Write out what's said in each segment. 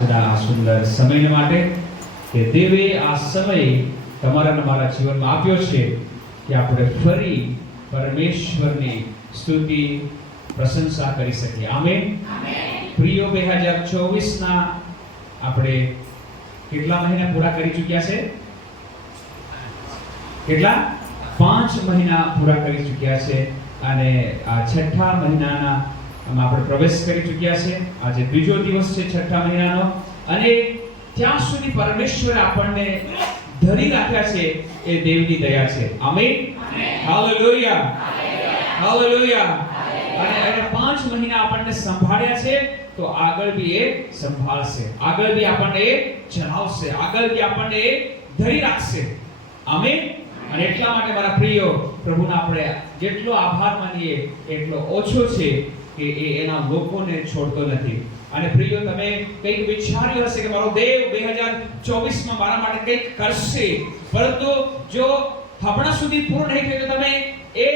સુંદર સમય માટે કે દેવે આ સમય તમારા અને મારા જીવનમાં આપ્યો છે કે આપણે ફરી પરમેશ્વરની સ્તુતિ પ્રશંસા કરી શકીએ. આમેન. પ્રિયો 2024 ના આપણે કેટલા મહિના પૂરા કરી ચૂક્યા છે? કેટલા? 5 મહિના પૂરા કરી ચૂક્યા છે અને આ છઠ્ઠા મહિનાના આપણે પ્રવેશ કરી ચૂક્યા છે. આજે બીજો દિવસ છે છઠ્ઠા મહિનાનો અને ત્યાં સુધી પરમેશ્વરે આપણને ધરી રાખ્યા છે એ દેવની દયા છે. આમેન. હાલેલુયા. હાલેલુયા. અને 5 મહિના આપણને સંભાળ્યા છે તો આગળ બી એ સંભાળશે, આગળ બી આપણને એ ચલાવશે, આગળ બી આપણને એ ધરી રાખશે. આમેન. અને એટલા માટે મારા પ્રિયો પ્રભુના આપણે જેટલો આભાર માનીએ એટલો ઓછો છે કે એ એના લોકોને છોડતો નથી. અને પ્રિયો તમે કંઈક વિચાર્યું હશે કે મારો દેવ 2024 માં મારા માટે કંઈક કરશે, પરંતુ જો હમણાં સુધી પૂર્ણ નહીં થયું તો તમે એ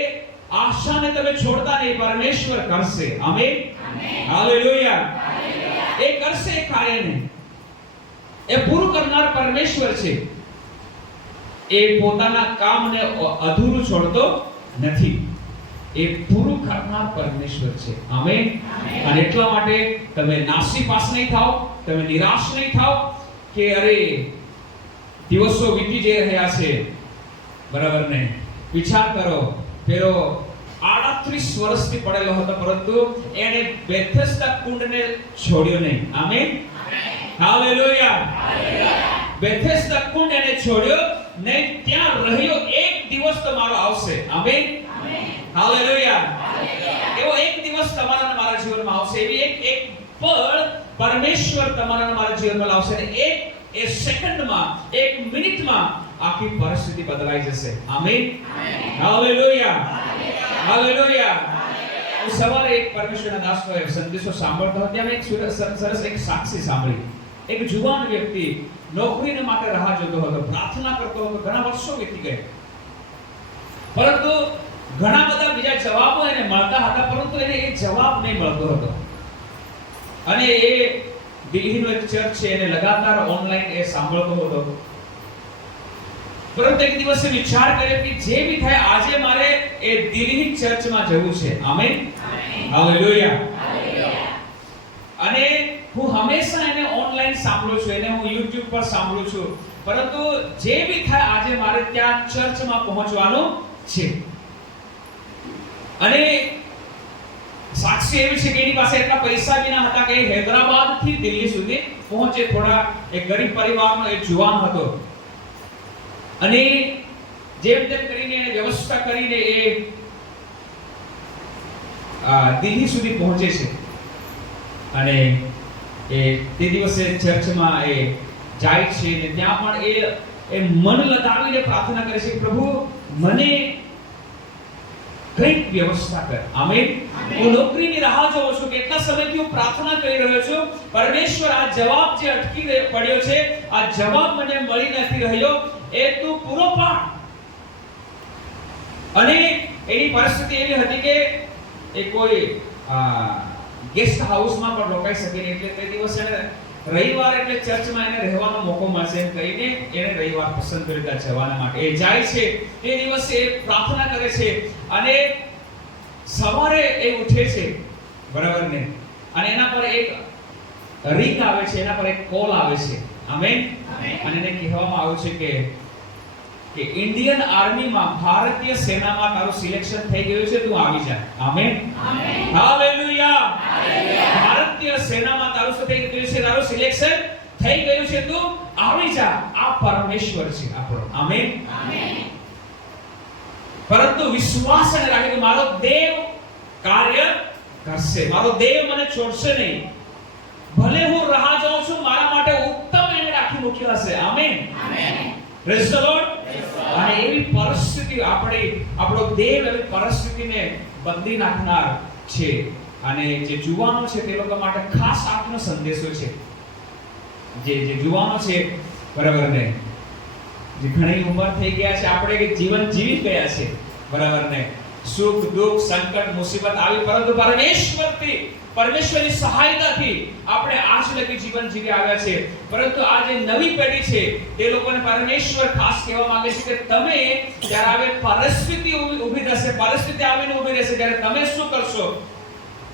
આશાને તમે છોડતા નહીં. પરમેશ્વર કરશે. આમેન. હાલેલુયા. એ કરશે એ કાર્યને. એ પૂરું કરનાર પરમેશ્વર છે. એ પોતાના કામને અધૂરું છોડતો નથી. એ પૂરું કરનાર પરમેશ્વર છે. આમેન. અને એટલા માટે તમે નાસીપાસ નહીં થાઓ, તમે નિરાશ નહીં થાઓ કે અરે દિવસો વીતી જઈ રહ્યા છે. બરાબર ને? વિચાર કરો, પેલો 38 વર્ષથી પડેલો હતો પરંતુ એને બેથેસ્દા કુંડને છોડ્યો નહીં. આમેન. હાલેલુયા. બેથેસ્દા કુંડ એને છોડ્યો નહીં, ત્યાં રહ્યો. એક દિવસ તમારો આવશે. આમેન. હાલેલુયા. એવો એક દિવસ તમારા અને મારા જીવનમાં આવશે. એવી એક પળ પરમેશ્વર તમારા અને મારા જીવનમાં લાવશે અને એક સેકન્ડમાં, એક મિનિટમાં આખી પરિસ્થિતિ બદલાઈ જશે. આમેન. હાલેલુયા. હાલેલુયા. હું સવારે એક પરમેશ્વરના દાસનો એક સંદેશો સાંભળતો હતો. ત્યાં એક સરસ એક સાક્ષી સાંભળી. એક જુવાન વ્યક્તિ નોકરીને માટે રાહ જોતો હતો, પ્રાર્થના કરતો હતો, ઘણા વર્ષો વીતી ગયા, પરંતુ ઘણા બધા બીજા જવાબો એને મળતા હતા, પરંતુ એને એ જવાબ નહીં મળતો હતો. અને એ દિલ્હીનો એક ચર્ચ છે, એને લગાતાર ઓનલાઈન એ સાંભળતો હતો. પરંતુ એક દિવસે વિચાર કર્યો કે જે બી થાય આજે મારે એ દિલ્હી ચર્ચમાં જવું છે. આમેન. હાલેલુયા. અને હું હંમેશા એને ઓનલાઈન સાંભળું છું, એને હું YouTube પર સાંભળું છું, પરંતુ જે બી થાય આજે મારે ત્યાં ચર્ચમાં પહોંચવાનું છે. અને સાક્ષી એવી છે કે એની પાસે એટલા પૈસા બી ના હતા કે હૈદરાબાદ થી દિલ્હી સુધી પહોંચે. થોડા એક ગરીબ પરિવારનો એક જુવાન હતો અને જેમ તેમ કરીને એને વ્યવસ્થા કરીને એ દિલ્હી સુધી પહોંચે છે. અને એ તે દિવસે ચર્ચમાં એ જાય છે અને ત્યાં પણ એ મન લગાવીને પ્રાર્થના કરે છે, પ્રભુ મને કંઈક વ્યવસ્થા કર. આમેન. હું નોકરીની રાહ જોઉં છું, કેટલા સમયથી હું પ્રાર્થના કરી રહ્યો છું, પરમેશ્વર આ જવાબ જે અટકી પડ્યો છે, આ જવાબ મને મળી નથી રહ્યો, એ તું પૂરો પાડ. અને એની પરિસ્થિતિ એવી હતી કે એ કોઈ ગેસ્ટ હાઉસમાં પણ રોકાઈ શકે નહીં, એટલે તે દિવસે રવિવાર એટલે ચર્ચમાં એને રહેવાનો મોકો મળશે એમ કહીને એને રવિવાર પસંદ કર્યો જવાના માટે. એ જાય છે, તે દિવસે એ પ્રાર્થના કરે છે અને સવારે એ ઉઠે છે. બરાબર ને? અને એના પર એક રિંગ આવે છે, એના પર એક કોલ આવે છે. આમેન. અને એને કહેવામાં આવ્યું છે કે ઇન્ડિયન આર્મીમાં, ભારતીય સેનામાં તારું સિલેક્શન થઈ ગયું છે, તું આવી જા. આમેન. હાલેલુયા. ભારતીય સેનામાં તારું શું થઈ ગયું છે? તારું સિલેક્શન થઈ ગયું છે, તું આવી જા. આ પરમેશ્વર છે આપણો. આમેન. પરંતુ વિશ્વાસ અને રાખે કે મારો દેવ કાર્ય કરશે, મારો દેવ મને છોડશે નહીં. ભલે હું રાહ જોઉં છું, મારા માટે ઉત્તમ એને રાખી મૂક્યો હશે. આમેન. Praise the lord. અને એવી પરિસ્થિતિ આપણો દેવ એવી પરિસ્થિતિને બદલી નાખનાર છે. અને જે જુવાનો છે તે લોકો માટે ખાસ આપનો સંદેશો છે. જે જુવાનો છે, બરાબર ને, જે ઘણી ઉંમર થઈ ગયા છે, આપણે કે જીવન જીવી ગયા છે, બરાબર ને, સુખ દુઃખ સંકટ મુસીબત આવી, પરંતુ પરમેશ્વરથી પરમેશ્વરની સહાયતાથી આપણે આજ લગી જીવન જીવી આવ્યા છે. પરંતુ આ જે નવી પેઢી છે તે લોકોને પરમેશ્વર ખાસ કહેવા માંગે છે કે તમે જ્યારે આવે પરિસ્થિતિ ઊભી થશે, પરિસ્થિતિ આવીને ઊભી રહેશે, ત્યારે તમે શું કરશો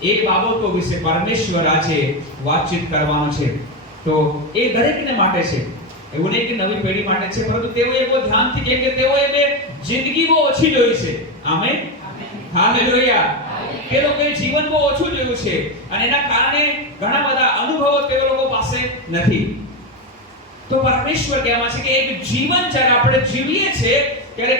એ બાબતો વિશે પરમેશ્વર આજે વાતચીત કરવાનું છે. તો એ દરેકને માટે છે, એવું નહીં કે નવી પેઢી માટે છે, પરંતુ તેઓએ બહુ ધ્યાનથી કહે કે તેઓએ બે જિંદગી બહુ ઓછી જોઈ છે. Amen, hallelujah. તે લોકોએ જીવન બહુ ઓછું જોયું છે અને એના કારણે ઘણા બધા અનુભવો તેઓ લોકો પાસે નથી. તો પરમેશ્વર કહેવા છે કે એક જીવન જ્યારે આપણે જીવીએ છીએ ત્યારે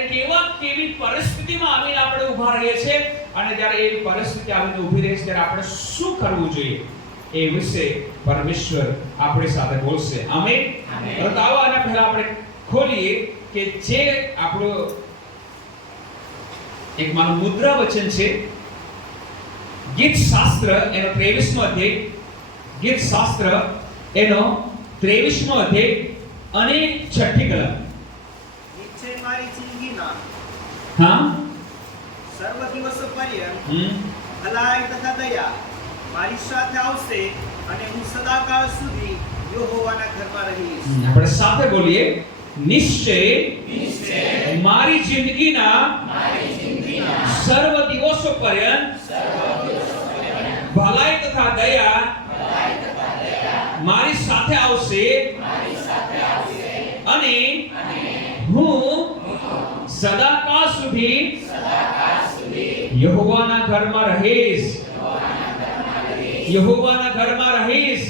કેવી પરિસ્થિતિમાં આવીને આપણે ઊભા રહીએ છીએ અને જ્યારે એવી પરિસ્થિતિ આવીને ઊભી રહે છે ત્યારે આપણે શું કરવું જોઈએ એ વિશે પરમેશ્વર આપણી સાથે બોલશે. આમેન. તો આવો આના પહેલા આપણે ખોલીએ કે જે આપણો એક માનું મુદ્રા વચન છે ગીત શાસ્ત્ર એનો 23મો અધ્યાય, ગીત શાસ્ત્ર એનો 23મો અધ્યાય અને 6ઠી કલમ. ઈચ્છે મારી જિંદગીના હા સર્વ દિવસો પર્યંત ભલાઈ તથા દયા મારી સાથે આવશે અને હું સદાકાળ સુધી યહોવાના ઘરમાં રહીશ. આપણે સાથે બોલીએ, નિશ્ચય મારી જિંદગીના સર્વ દિવસો પર્યંત ભલાઈ તથા દયા મારી સાથે આવશે અને હું સદાકાળ સુધી યહોવાના ઘરમાં રહીશ. યહોવાના ઘરમાં રહીશ.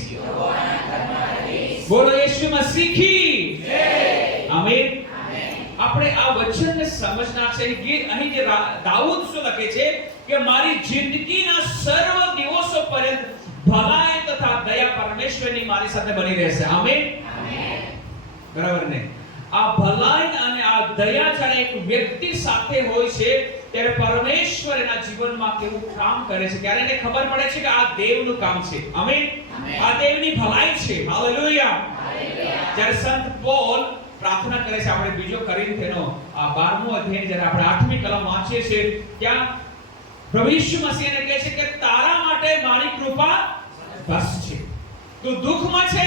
બોલો યેશુ મસીહ કી જય. આમેન. આપણે આ વચનને સમજના છે કે અહીં જે દાઉદ શું લખે છે કે મારી જિંદગીના સર્વ દિવસો પર્યંત ભલાઈ તથા દયા પરમેશ્વરની મારી સાથે બની રહેશે. આમેન. બરાબર ને? આ ભલાઈ અને આ દયા જ્યારે એક વ્યક્તિ સાથે હોય છે ત્યારે પરમેશ્વર એના જીવનમાં કેવું કામ કરે છે, ત્યારે એને ખબર પડે છે કે આ દેવનું કામ છે. આમેન. આ દેવની ભલાઈ છે. હાલેલુયા. જ્યારે સંત પોલ પ્રાર્થના કરે છે, આપણે બીજો કોરિન્થીનો 12મો અધ્યાય જ્યારે આપણે 8મી કલમ વાંચીએ છીએ ત્યાં પ્રભુ ઈસુ મસીહને કહે છે કે તારા માટે મારી કૃપા બસ છે. તું દુઃખમાં છે,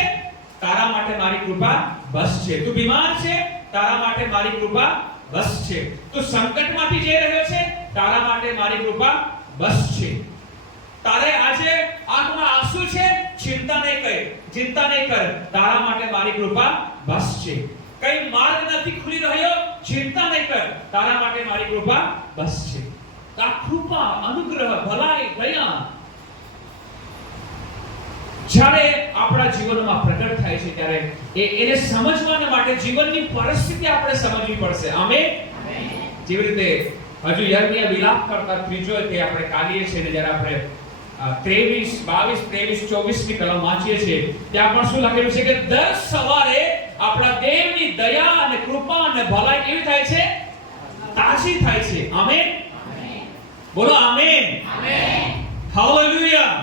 તારા માટે મારી કૃપા બસ છે. તું બીમાર છે, તારા માટે મારી કૃપા બસ છે. તું સંકટમાંથી જઈ રહ્યો છે, તારા માટે મારી કૃપા બસ છે. તારે આજે આંખમાં આંસુ છે, ચિંતા નહીં કર, તારા માટે મારી કૃપા બસ છે. કઈ માર્ગ નથી ખુલી રહ્યો, ચિંતા નહીં કર, તારા માટે મારી કૃપા બસ છે. આ કૃપા, અનુગ્રહ, ભલાઈ, દયા જ્યારે આપણા જીવનમાં પ્રગટ થાય છે ત્યારે એને સમજવાના માટે જીવનની પરિસ્થિતિ આપણે સમજવી પડશે. આમેન. જેવી રીતે હજુ યર્મિયા વિલાપ કરતા 3જો તે આપણે કાઢીએ છીએ ને જ્યારે આપણે 23, 22, 23, 24ની કલમ વાંચીએ છીએ ત્યાં પણ શું લખેલું છે કે દર સવારે આપણા દેવની દયા અને કૃપા અને ભલાઈ કેવી થાય છે? તાજી થાય છે. આમેન. બોલો આમેન. હાલેલુયા.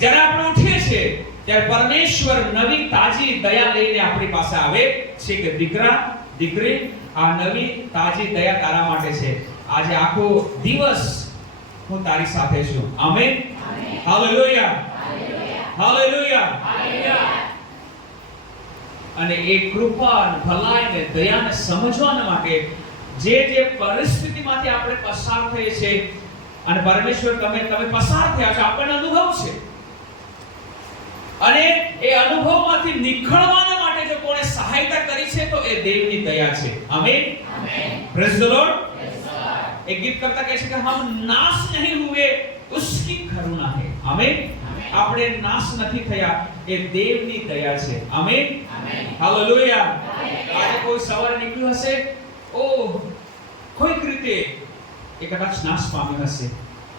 જ્યારે આપણે ઉઠીએ છીએ ત્યારે પરમેશ્વર નવી તાજી દયા લઈને આપણી પાસે આવે છે કે દીકરા, દીકરી, આ નવી તાજી દયા તારા માટે છે. આજે આખો દિવસ હું તારી સાથે છું. આમેન. હાલેલુયા. હાલેલુયા. અને એ કૃપા, ભલાઈ અને દયાને સમજવાના માટે જે પરિસ્થિતિમાંથી આપણે પસાર થઈએ છીએ અને પરમેશ્વર તમે પસાર થયા છો, આપણને અનુભવ છે અને એ અનુભવમાંથી નીકળવાના માટે જો કોણે સહાયતા કરી છે તો એ દેવની દયા છે. આમેન. Praise the lord. એક ગીત કરતા કહે છે કે હમ નાશ નહીં હુએ ઉસકી કરુણા હે. આમેન. આપણે નાશ નથી થયા, એ દેવની દયા છે. આમેન. હાલેલુયા. આજે કોઈ સવારે નીકળ્યું હશે, કોઈક રીતે એ કદાચ નાશ પામ્યો હશે.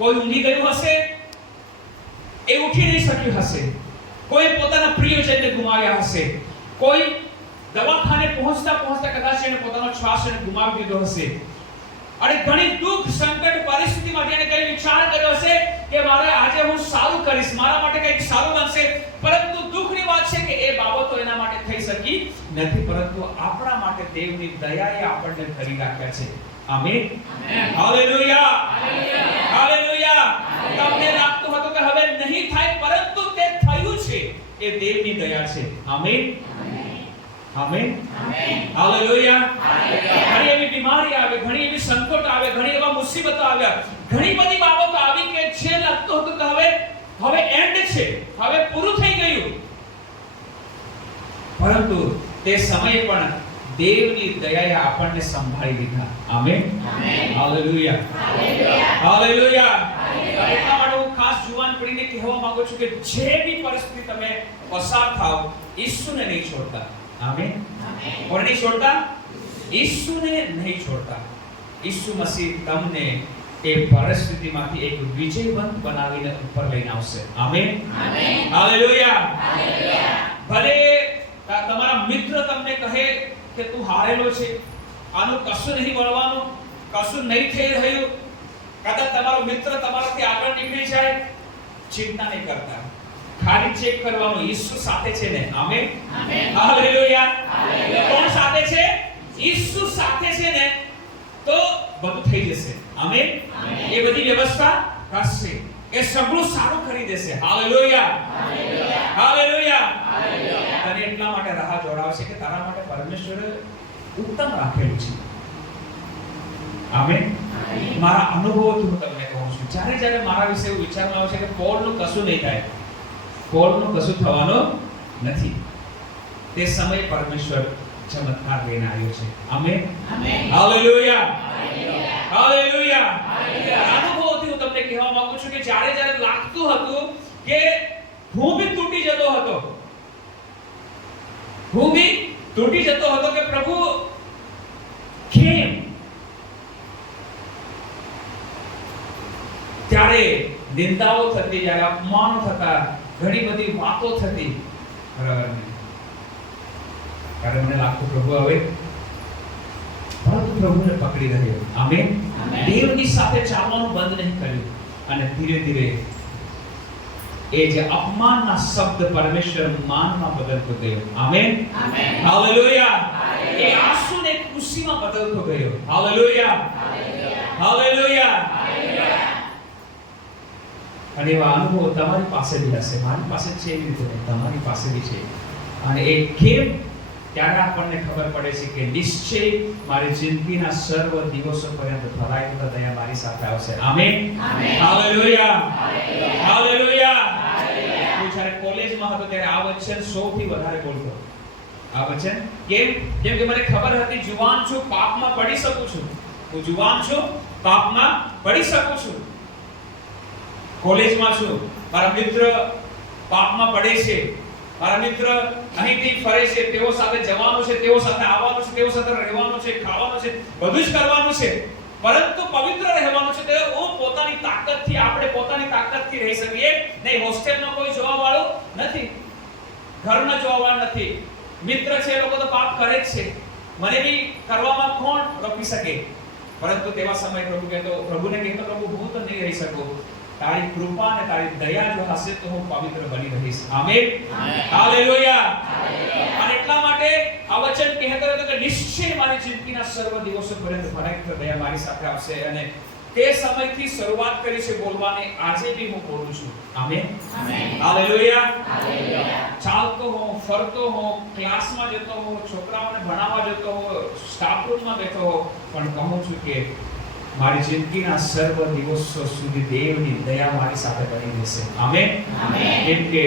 કોઈ ઊંઘી ગયું હશે, એ ઉઠી નહીં શક્યું હશે. કોઈ પોતાના પ્રિયજનને ગુમાવ્યા હશે. કોઈ દવાખાને પહોંચતા કદાચ એને પોતાનો શ્વાસ ગુમાવી દીધો હશે. અને ઘણી દુઃખ, સંકટ પરિસ્થિતિમાં જેને કઈ વિચાર કર્યો હશે કે મારે આજે હું સારું કરીશ, મારા માટે કંઈક સારું બનશે, પરંતુ દુઃખની વાત છે કે એ બાબતો એના માટે થઈ શકી નથી, પરંતુ આપણા માટે દેવની દયાએ આપણને કરી રાખ્યા છે. આમેન. હાલેલુયા. હાલેલુયા. તમને લાગતું હતું કે હવે નહીં થાય, પરંતુ તે થયું છે. એ દેવની દયા છે. આમેન. આમેન. હાલેલુયા. ઘણી એવી બીમારી આવે, ઘણી એવી સંકટ આવે, ઘણી એવા મુસીબતો આવ્યા, ઘણી બધી બાબતો આવી કે જે લાગતું હતું કે હવે એન્ડ છે, હવે પૂરું થઈ ગયું. પરંતુ તે સમયે પણ દેવની દયાએ આપણને સંભાળી લીધા. આમેન. હાલેલુયા. હાલેલુયા. એટલા માટે હું ખાસ જુવાન પડીને કહેવા માંગુ છું કે જે બી પરિસ્થિતિ તમે પસાર થાવ, ઈસુને નહીં છોડતા. આમેન. કોને નહીં છોડતા? ઈસુને નહીં છોડતા. ઈસુ મસીહ તમને એ પરિસ્થિતિમાંથી એક વિજયવંત બનાવીને ઉપર લઈને આવશે. આમેન. હાલેલુયા. ભલે તમારા મિત્ર તમને કહે કે તું હારેલો છે, આનું કશું નહીં બનવાનું, કશું નહીં થઈ રહ્યું, કદાચ તમારો મિત્ર તમારાથી આગળ નીકળી જાય, ચિંતા નહીં કરતા. ખાલી ચેક કરવાનું, ઈસુ સાથે છે ને? આમેન. હાલેલુયા. કોણ સાથે છે? ઈસુ સાથે છે ને, તો બધું થઈ જશે. આમેન. એ બધી વ્યવસ્થા કરશે, એ સગળું સારું કરી દેશે. હાલેલુયા. હાલેલુયા. અને એટલા માટે રાહ જોડાવશે કે તારા માટે પરમેશ્વરે ઉત્તમ રાખેલું છે. આમેન. મારા અનુભવથી હું તમને કહું છું, જ્યારે મારા વિશે એવું વિચારવામાં આવે છે કે પોલનું કશું નહીં થાય, પોલનું કશું થવાનું નથી, તે સમયે પરમેશ્વર ચમત્કાર લઈને આવ્યો છે. આમેન. હાલેલુયા. હાલેલુયા. અનુભવથી હું તમને કહેવા માંગુ છું કે જ્યારે લાગતું હતું કે હું બી તૂટી જતો હતો, કે પ્રભુ કેમ, ત્યારે નિંદાઓ થતી, જ્યારે અપમાનો થતા, ઘણી બધી વાતો થતી, બરાબર ને? ત્યારે મને લાગતું પ્રભુ હવે, પરંતુ પ્રભુને પકડી રહ્યો. આમેન. દેવની સાથે ચાલવાનું બંધ નહીં કર્યું, અને ધીરે ધીરે એ જે અપમાનના શબ્દ પરમેશ્વર માનમાં બદલતો ગયો. આમેન. હાલેલુયા. એ આંસુને ખુશીમાં બદલતો ગયો. હાલેલુયા. હાલેલુયા. અને એવા અનુભવો તમારી પાસે બી હશે, મારી પાસે છે, એવી રીતે તમારી પાસે બી છે. અને એ કેમ, ત્યારે આપણને ખબર પડે છે કે નિશ્ચય મારી જિંદગીના સર્વ દિવસો પર્યંત ભલાઈ તથા દયા મારી સાથે આવશે. આમેન. હાલેલુયા. હાલેલુયા. હું જ્યારે કોલેજમાં હતો ત્યારે આ વચન સૌથી વધારે બોલતો. આ વચન કેમ કે મને ખબર હતી જુવાન છું, પાપમાં પડી શકું છું. હું જુવાન છું, પાપમાં પડી શકું છું. કોલેજમાં છું, મારા મિત્ર પાપમાં પડે છે, મારા મિત્ર અહીંથી ફરે છે, તેઓ સાથે જવાનું છે, તેઓ સાથે આવવાનું છે, તેઓ સાથે રહેવાનું છે, ખાવાનું છે, બધું જ કરવાનું છે, પરંતુ પવિત્ર રહેવાનું છે. તે હું પોતાની તાકાતથી, આપણે પોતાની તાકાતથી રહી શકીએ નહીં. હોસ્ટેલમાં કોઈ જોવા વાળું નથી, ઘરના જોવા વાળું નથી, મિત્ર છે, એ લોકો તો પાપ કરે જ છે, મને બી કરવામાં કોણ રોકી શકે? પરંતુ તેવા સમય પ્રભુને કહેતો પ્રભુ હું તો નહીં રહી શકું, તારી કૃપા અને તારી દયા જો હશે તો હું પવિત્ર બની રહીશ. આમેન. હાલેલુયા. અને એટલા માટે આ વચન કહેતો હતો કે નિશ્ચય મારી જિંદગીના સર્વ દિવસો પર્યંત ભલાઈ દયા મારી સાથે આવશે. અને તે સમયથી શરૂઆત કરી છે બોલવાની, આજે બી હું બોલું છું. આમેન. હાલેલુયા. ચાલતો હું, ફરતો હું, ક્લાસમાં જતો હું, છોકરાઓને ભણાવવા જતો હું, સ્ટાફ રૂમમાં બેઠો હું, પણ કહું છું કે મારી જિંદગીના સર્વ દિવસો સુધી દેવની દયા મારી સાથે બની રહેશે. આમેન. કેમ કે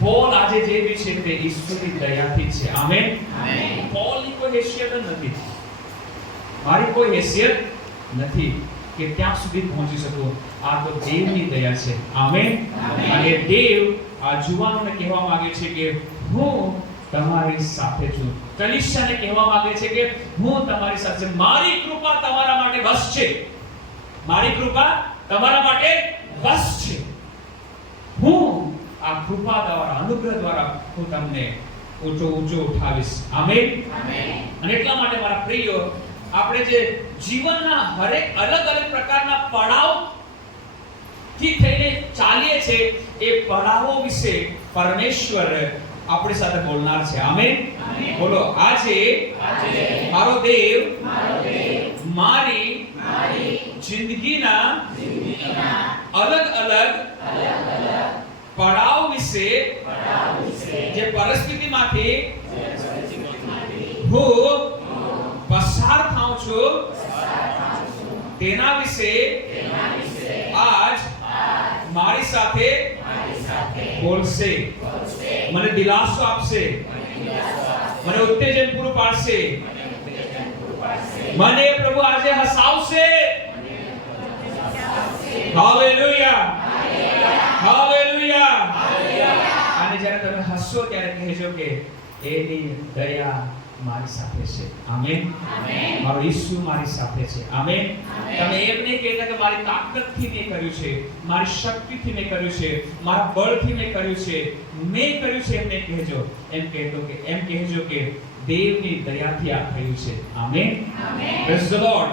પોલ આજે જે બી છે તે ઈશ્વરની દયાથી છે. આમેન. પોલની કોઈ હેસિયત નથી, મારી કોઈ હેસિયત નથી કે ત્યાં સુધી પહોંચી શકું. આ તો દેવની દયા છે. આમેન. અને દેવ આ જુવાનોને કહેવા માંગે છે કે હું તમારી સાથે છું. કલીસિયાને કહેવા માંગે છે કે હું તમારી સાથે, મારી કૃપા તમારા માટે બસ છે, મારી કૃપા તમારા માટે બસ છે. હું આ કૃપા દ્વારા, અનુગ્રહ દ્વારા હું તમને ઊંચો ઉઠાવીશ. આમેન. અને એટલા માટે મારા પ્રિયો, આપણે જે જીવનના હરેક અલગ અલગ પ્રકારના પડાવ થી થઈને ચાલીએ છે, એ પડાવો વિશે પરમેશ્વર આપણી સાથે બોલનાર છે. આમેન. બોલો, આજે મારો દેવ મારી જિંદગીના અલગ અલગ પડાવ વિશે જે પરિસ્થિતિમાંથી હું પસાર થાઉં છું તેના વિશે આજ મારી સાથે બોલશે, મને દિલાસો આપશે, મને ઉત્તેજન પૂરું પાડશે, મને પ્રભુ આજે હસાવશે. Hallelujah, hallelujah. અને જ્યારે તમે હસો ત્યારે કહેજો કે એની દયા મારી સાથે છે. આમેન. મારો ઈસુ મારી સાથે છે. આમેન. તમે એમ નહીં કહેતા કે મારી તાકાતથી મેં કર્યું છે, મારી શક્તિથી મેં કર્યું છે, મારા બળથી મેં કર્યું છે, મેં કર્યું છે એમ નહીં કહેજો. એમ કહેજો કે દેવની દયાથી આ થયું છે. આમેન. Praise the lord.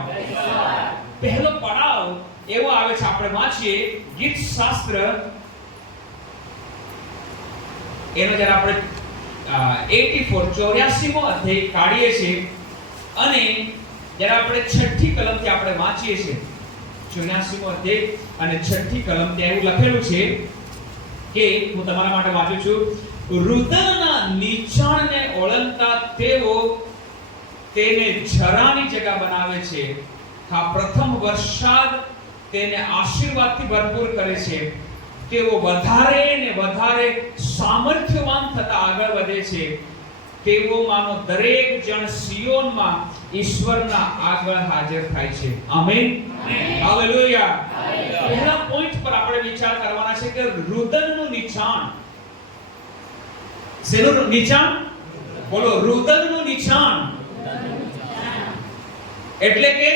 પહેલો પડાવ એવો આવે છે, આપણે વાંચીએ ગીત શાસ્ત્ર એનો જ્યારે આપણે 84મો અધ્યાય કાઢીએ છીએ અને જ્યારે આપણે 6ઠી કલમથી આપણે વાંચીએ છીએ 84મો અધ્યાય અને 6ઠી કલમ ત્યાં એવું લખેલું છે કે હું તમારા માટે વાંચું છું. રુદનના નીચાણને ઓળંગતા તેઓ તેને જરાની જગ્યા બનાવે છે. હા, પ્રથમ વરસાદ તેને આશીર્વાદથી ભરપૂર કરે છે. તેઓ વધારે ને વધારે સામર્થ્યવાન થતા આગળ વધે છે. તેઓમાંનો દરેક જણ સિયોનમાં ઈશ્વરના આગળ હાજર થાય છે. આમેન. હાલેલુયા. પહેલા પોઈન્ટ પર આપણે વિચાર કરવાના છે કે રુદનનું નીચાણ. શેનું નીચાણ? બોલો, રુદનનું નીચાણ. એટલે કે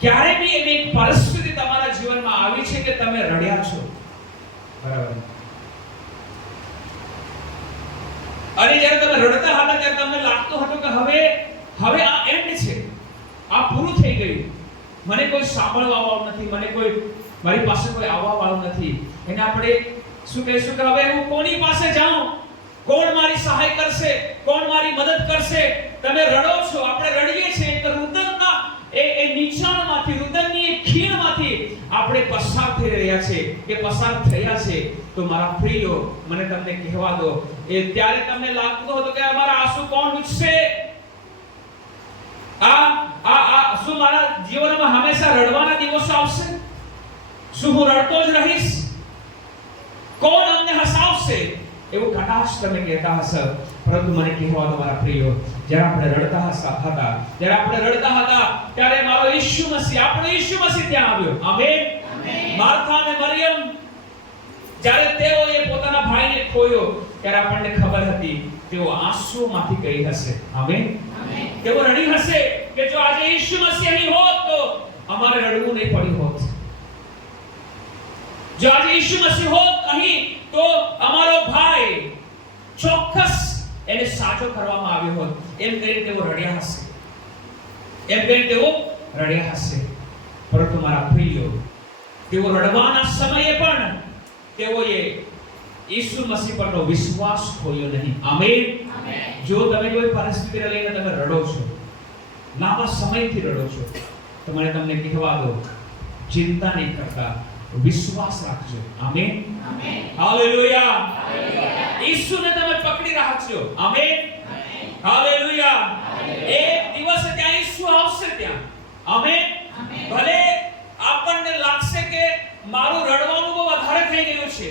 ક્યારે બી એવી એક પરિસ્થિતિ તમારા જીવનમાં આવી છે કે તમે રડ્યા છો, બરાબર? અને જ્યારે તમે રડતા હતા ત્યારે તમને લાગતું હતું કે હવે આ એન્ડ છે, આ પૂરું થઈ ગયું, મને કોઈ સાંભળવા વાળું નથી, મને કોઈ મારી પાસે કોઈ આવવા વાળું નથી. એને આપણે શું કહીશું કે હવે હું કોની પાસે જાઉં? કોણ મારી સહાય કરશે? કોણ મારી મદદ કરશે? તમે રડો છો, આપણે રડીએ છીએ તો રુદનના એ નીચાણમાંથી, રુદનની એ ખીણમાંથી આપણે પસાર થઈ રહ્યા છે કે પસાર થયા છે. તો મારા પ્રિયો, મને તમને કહેવા દો, એ ત્યારે તમને લાગતું હતું કે અમારા આંસુ કોણ લૂછશે? શું મારા જીવનમાં હંમેશા રડવાના દિવસો આવશે? શું હું રડતો જ રહીશ? કોણ અમને હસાવશે? એવું કદાચ તમે કહેતા હશો. પરંતુ મને કહેવા દો મારા પ્રિયો, જ્યારે આપણે રડતા હતા ત્યારે મારો ઈસુ મસીહ, આપણો ઈસુ મસીહ ત્યાં આવ્યો. આમેન. માર્થા અને મરિયમ જ્યારે તેઓએ પોતાના ભાઈને ખોયો ત્યારે આપણને ખબર હતી તેઓ આંસુમાંથી ગઈ હશે. આમેન. તેઓ રડી હશે કે જો આજે ઈસુ મસીહ અહીં હોત તો અમારે રડવું નહીં પડ્યું હોત. જો આજે ઈસુ મસીહ હોત અહીં તો અમારો ભાઈ ચોક્કસ એને સાચો કરવામાં આવ્યો હોત. એમ કરીને તેઓ રડ્યા હશે. પરંતુ મારા પ્રિયો, તેઓ રડવાના સમયે પણ તેઓએ ઈસુ મસીહ પરનો વિશ્વાસ ખોયો નહીં. આમેન. જો તમે કોઈ પરિસ્થિતિને લઈને તમે રડો છો, લાંબા સમયથી રડો છો, તો મને તમને કહેવા દો, ચિંતા નહીં કરતા, વિશ્વાસ રાખજો. આમેન. હાલેલુયા. ઈસુને તમે પકડી રાખજો. આમેન. હાલેલુયા. એક દિવસ ત્યાં ઈસુ આવશે ત્યાં. આમેન. ભલે આપણને લાગશે કે મારું રડવાનું બહુ વધારે થઈ ગયું છે.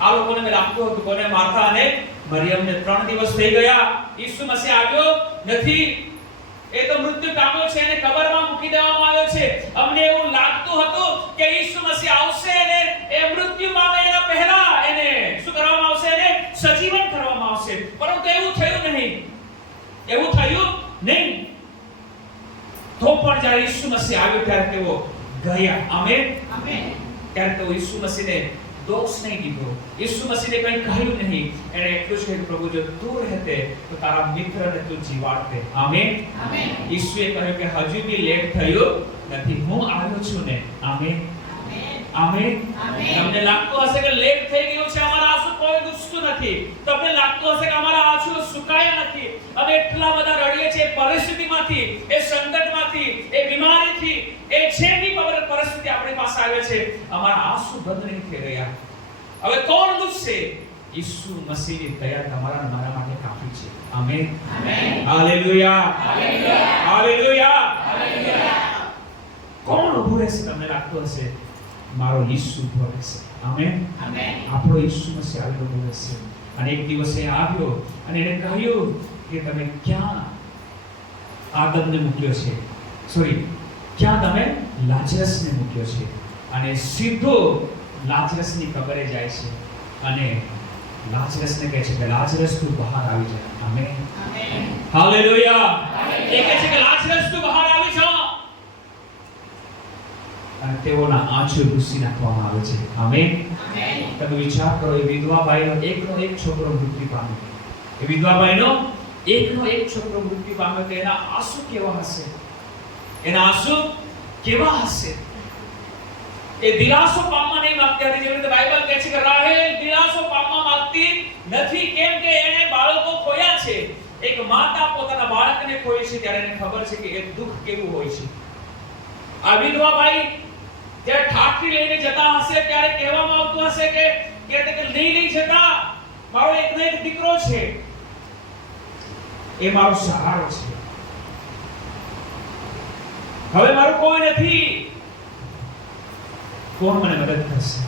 આ લોકોને મેં લાગતું હતું, કોને? માર્થા અને મરિયમને 3 દિવસ થઈ ગયા, ઈસુ મસીહ આવ્યો નથી. એ તો મૃત્યુ પામ્યો છે, એને કબરમાં મૂકી દેવામાં આવ્યો છે. અમને એવું લાગતું હતું કે ઈસુ મસીહ આવશે અને એ મૃત્યુ પામે એના પહેલા એને શું કરવામાં આવશે? એને સજીવન કરવામાં આવશે. પરંતુ એવું થયું નહીં. તો પણ જ્યારે ઈસુ મસીહ આવ્યો ત્યારે તેઓ ગયા. આમેન. ત્યારે તેઓ ઈસુ મસીહને દોષ નહીં દીધો, ઈસુ મસીહને કંઈ કહ્યું નહીં. એને એટલું જ કહ્યું, પ્રભુ જો તું રહેતે તો તારા મિત્રને તું જીવાડતે. આમેન. ઈસુએ કહ્યું કે હજુ બી લેટ થયું નથી, હું આવ્યો છું ને. આમેન. તમને લાગતું હશે કે લેટ થઈ ગયું છે, અમારા આંસુ કોઈ દુસતું નથી. તમને લાગતું હશે કે અમારા આંસુ સુકાયા નથી, અમે એટલા બધા રડીએ છીએ પરિસ્થિતિમાંથી, એ સંકટમાંથી, એ બીમારીથી, એ જે બી પરિસ્થિતિ આપણી પાસે આવે છે, અમારા આંસુ બંધ નહીં થઈ રહ્યા. હવે કોણ દુખશે? ઈસુ મસીહની દયા તમારા અને મારા માટે કાફી છે. આમેન. હાલેલુયા. હાલેલુયા. કોણ ઊભું રહેશે? તમને લાગતું હશે મારો ઈસુ ઊભો રહેશે. આમેન. આપણો ઈસુ મસીહ આવી ઊભો રહેશે. અને એક દિવસ એ આવ્યો અને એને કહ્યું કે તમે ક્યાં આદમને મૂક્યો છે, ક્યાં તમે લાજરસને મૂક્યો છે? અને સીધો લાજરસની કબરે જાય છે અને લાજરસને કહે છે કે લાજરસ તું બહાર આવી જા. આમેન. હાલેલુયા. એ કહે છે કે લાજરસ તું બહાર આવી જા. અને તેઓના આંસુ ભૂંસી નાખવામાં આવે છે. આમેન. તમે વિચાર કરો, એ વિધવા બાઈનો એકનો એક છોકરો મૃત્યુ પામ્યો. એ વિધવા બાઈનો એકનો એક છોકરો મૃત્યુ પામ્યો તો એના આંસુ કેવા હશે? એના આંસુ કેવા હશે? એ દિલાસો પામવા નહીં માંગતી હતી. જેવી રીતે બાઇબલ કહે છે કે રાહેલ દિલાસો પામવા માંગતી નથી, કેમ કે એને બાળકો ખોયા છે. એક માતા પોતાના બાળકને ખોય છે ત્યારે એને ખબર છે કે એ દુઃખ કેવું હોય છે. આ વિધવા બાઈ જ્યારે ઠાઠી લઈને જતા હશે ત્યારે કહેવામાં આવતું હશે કે નહીં જતા, મારો એકનો એક દીકરો છે, એ મારો સહારો છે, હવે મારું કોઈ નથી, કોણ મને મદદ કરશે?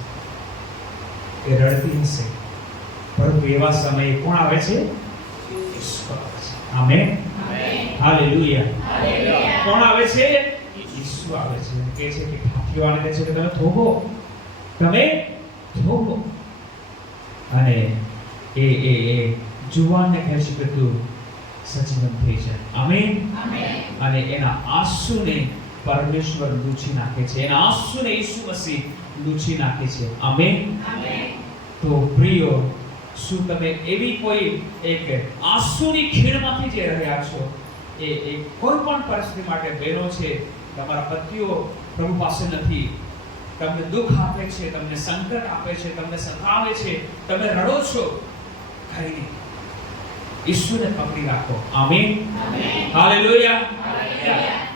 એ રડતી હશે, પરંતુ એવા સમયે કોણ આવે છે? ઈસુ આવે છે. આમેન. હાલેલુયા. કોણ આવે છે? ઈસુ આવે છે. કહે છે કે ઠાઠીઓને કહે છે કે તમે થોભો. અને એ જુવાનને કહે છે કે તું સજીવન થઈ જા. આમેન. અને એના આંસુને પરમેશ્વર લૂછી નાખે છે. એના આંસુને ઈસુ મસીહ લૂછી નાખે છે. આમેન. તો પ્રિયો, શું તમે એવી કોઈ એક આંસુની ખીણમાંથી જે રહ્યા છો, એ કોઈ પણ પરિસ્થિતિ માટે બહેનો છે, તમારા પતિઓ પ્રભુ પાસે નથી, તમને દુઃખ આપે છે, તમને સંકટ આપે છે, તમને સતાવે છે, તમે રડો છો, કઈ નહીં, ઈસુને પકડી રાખો. આમેન. હાલેલુયા.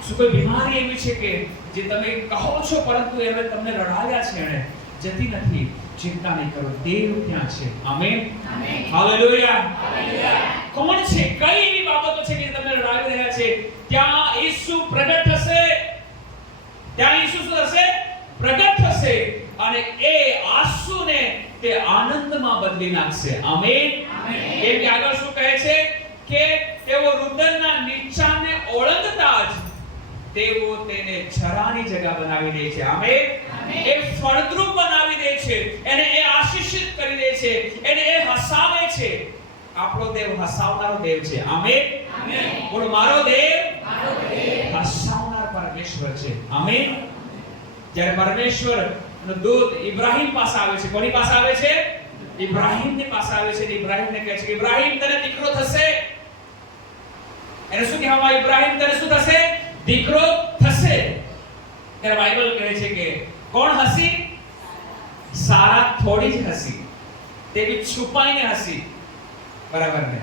શું કોઈ બીમારી એવી છે કે જે તમે કહો છો પરંતુ હવે તમને રડાવ્યા છે એને જતી નથી? ચિંતા નહીં કરો, દેવ ત્યાં છે. આમેન. હાલેલુયા. કોણ છે? કઈ એવી બાબતો છે કે તમને રડાવી રહ્યા છે? ત્યાં ઈસુ પ્રગટ થશે. ત્યાં ઈસુ શું થશે? પ્રગટ થશે અને એ આંસુને તે આનંદમાં બદલી નાખશે. આમેન. કેમ કે આગળ શું કહે છે કે તેઓ રુદનના નીચાને ઓળંગતા જ તેઓ તેને છરાની જગ્યા બનાવી દે છે. આમેન. એ ફળદ્રુપ બનાવી દે છે, એને એ આશીષિત કરી દે છે, એને એ હસાવે છે. આપણો દેવ હસાવનારો દેવ છે. આમેન. બોલો, મારો દેવ હસાવનાર પરમેશ્વર છે. આમેન. જ્યારે પરમેશ્વર નો દૂત ઇબ્રાહીમ પાસે આવે છે, કોની પાસે આવે છે? ઇબ્રાહીમની પાસે આવે છે. ઇબ્રાહીમને કહે છે કે ઇબ્રાહીમ તને દીકરો થશે. એને શું કહેવામાં? ઇબ્રાહીમ તને શું થશે? દીકરો થશે. ત્યારે બાઇબલ કહે છે કે કોણ હસી? સારા થોડી જ હસી, તે બી છુપાઈને હસી. બરાબર ને?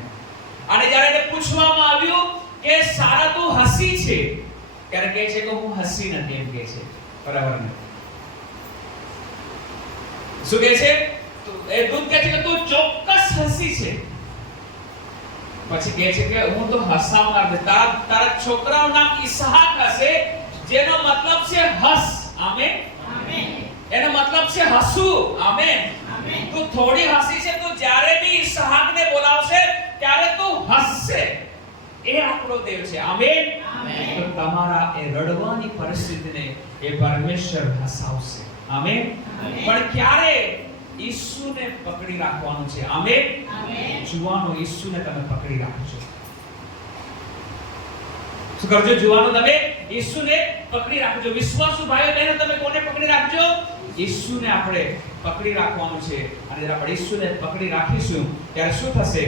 અને જ્યારે એને પૂછવામાં આવ્યું કે સારા તું હસી છે, ત્યારે કહે છે કે હું હસી નથી, એમ કહે છે. બરાબર ને? શું કહે છે? એ દૂત કહે છે કે તું ચોક્કસ હસી છે. પછી કહે છે કે હું તો હસાવનાર છું. તારા છોકરાનું નામ ઈસહાક હશે, જેનો મતલબ છે હસ. આમેન. એનો મતલબ છે હસવું. આમેન. તું થોડી હસી છે, તું જ્યારે બી ઈસહાકને બોલાવશે ત્યારે તું હસશે. એ આપણો દેવ છે. આમેન. તો તમારા એ રડવાની પરિસ્થિતિને એ પરમેશ્વર હસાવશે. આમેન. પણ ક્યારે? ઈસુને પકડી રાખવાનું છે. આમેન. જુવાનો, ઈસુને તમે પકડી રાખજો. શું કરજો જુવાનો? તમે ઈસુને પકડી રાખજો. વિશ્વાસુ ભાઈઓ બહેનો, તમે કોને પકડી રાખજો? ઈસુને આપણે પકડી રાખવાનું છે. અને આપણે ઈસુને પકડી રાખીશું ત્યારે શું થશે?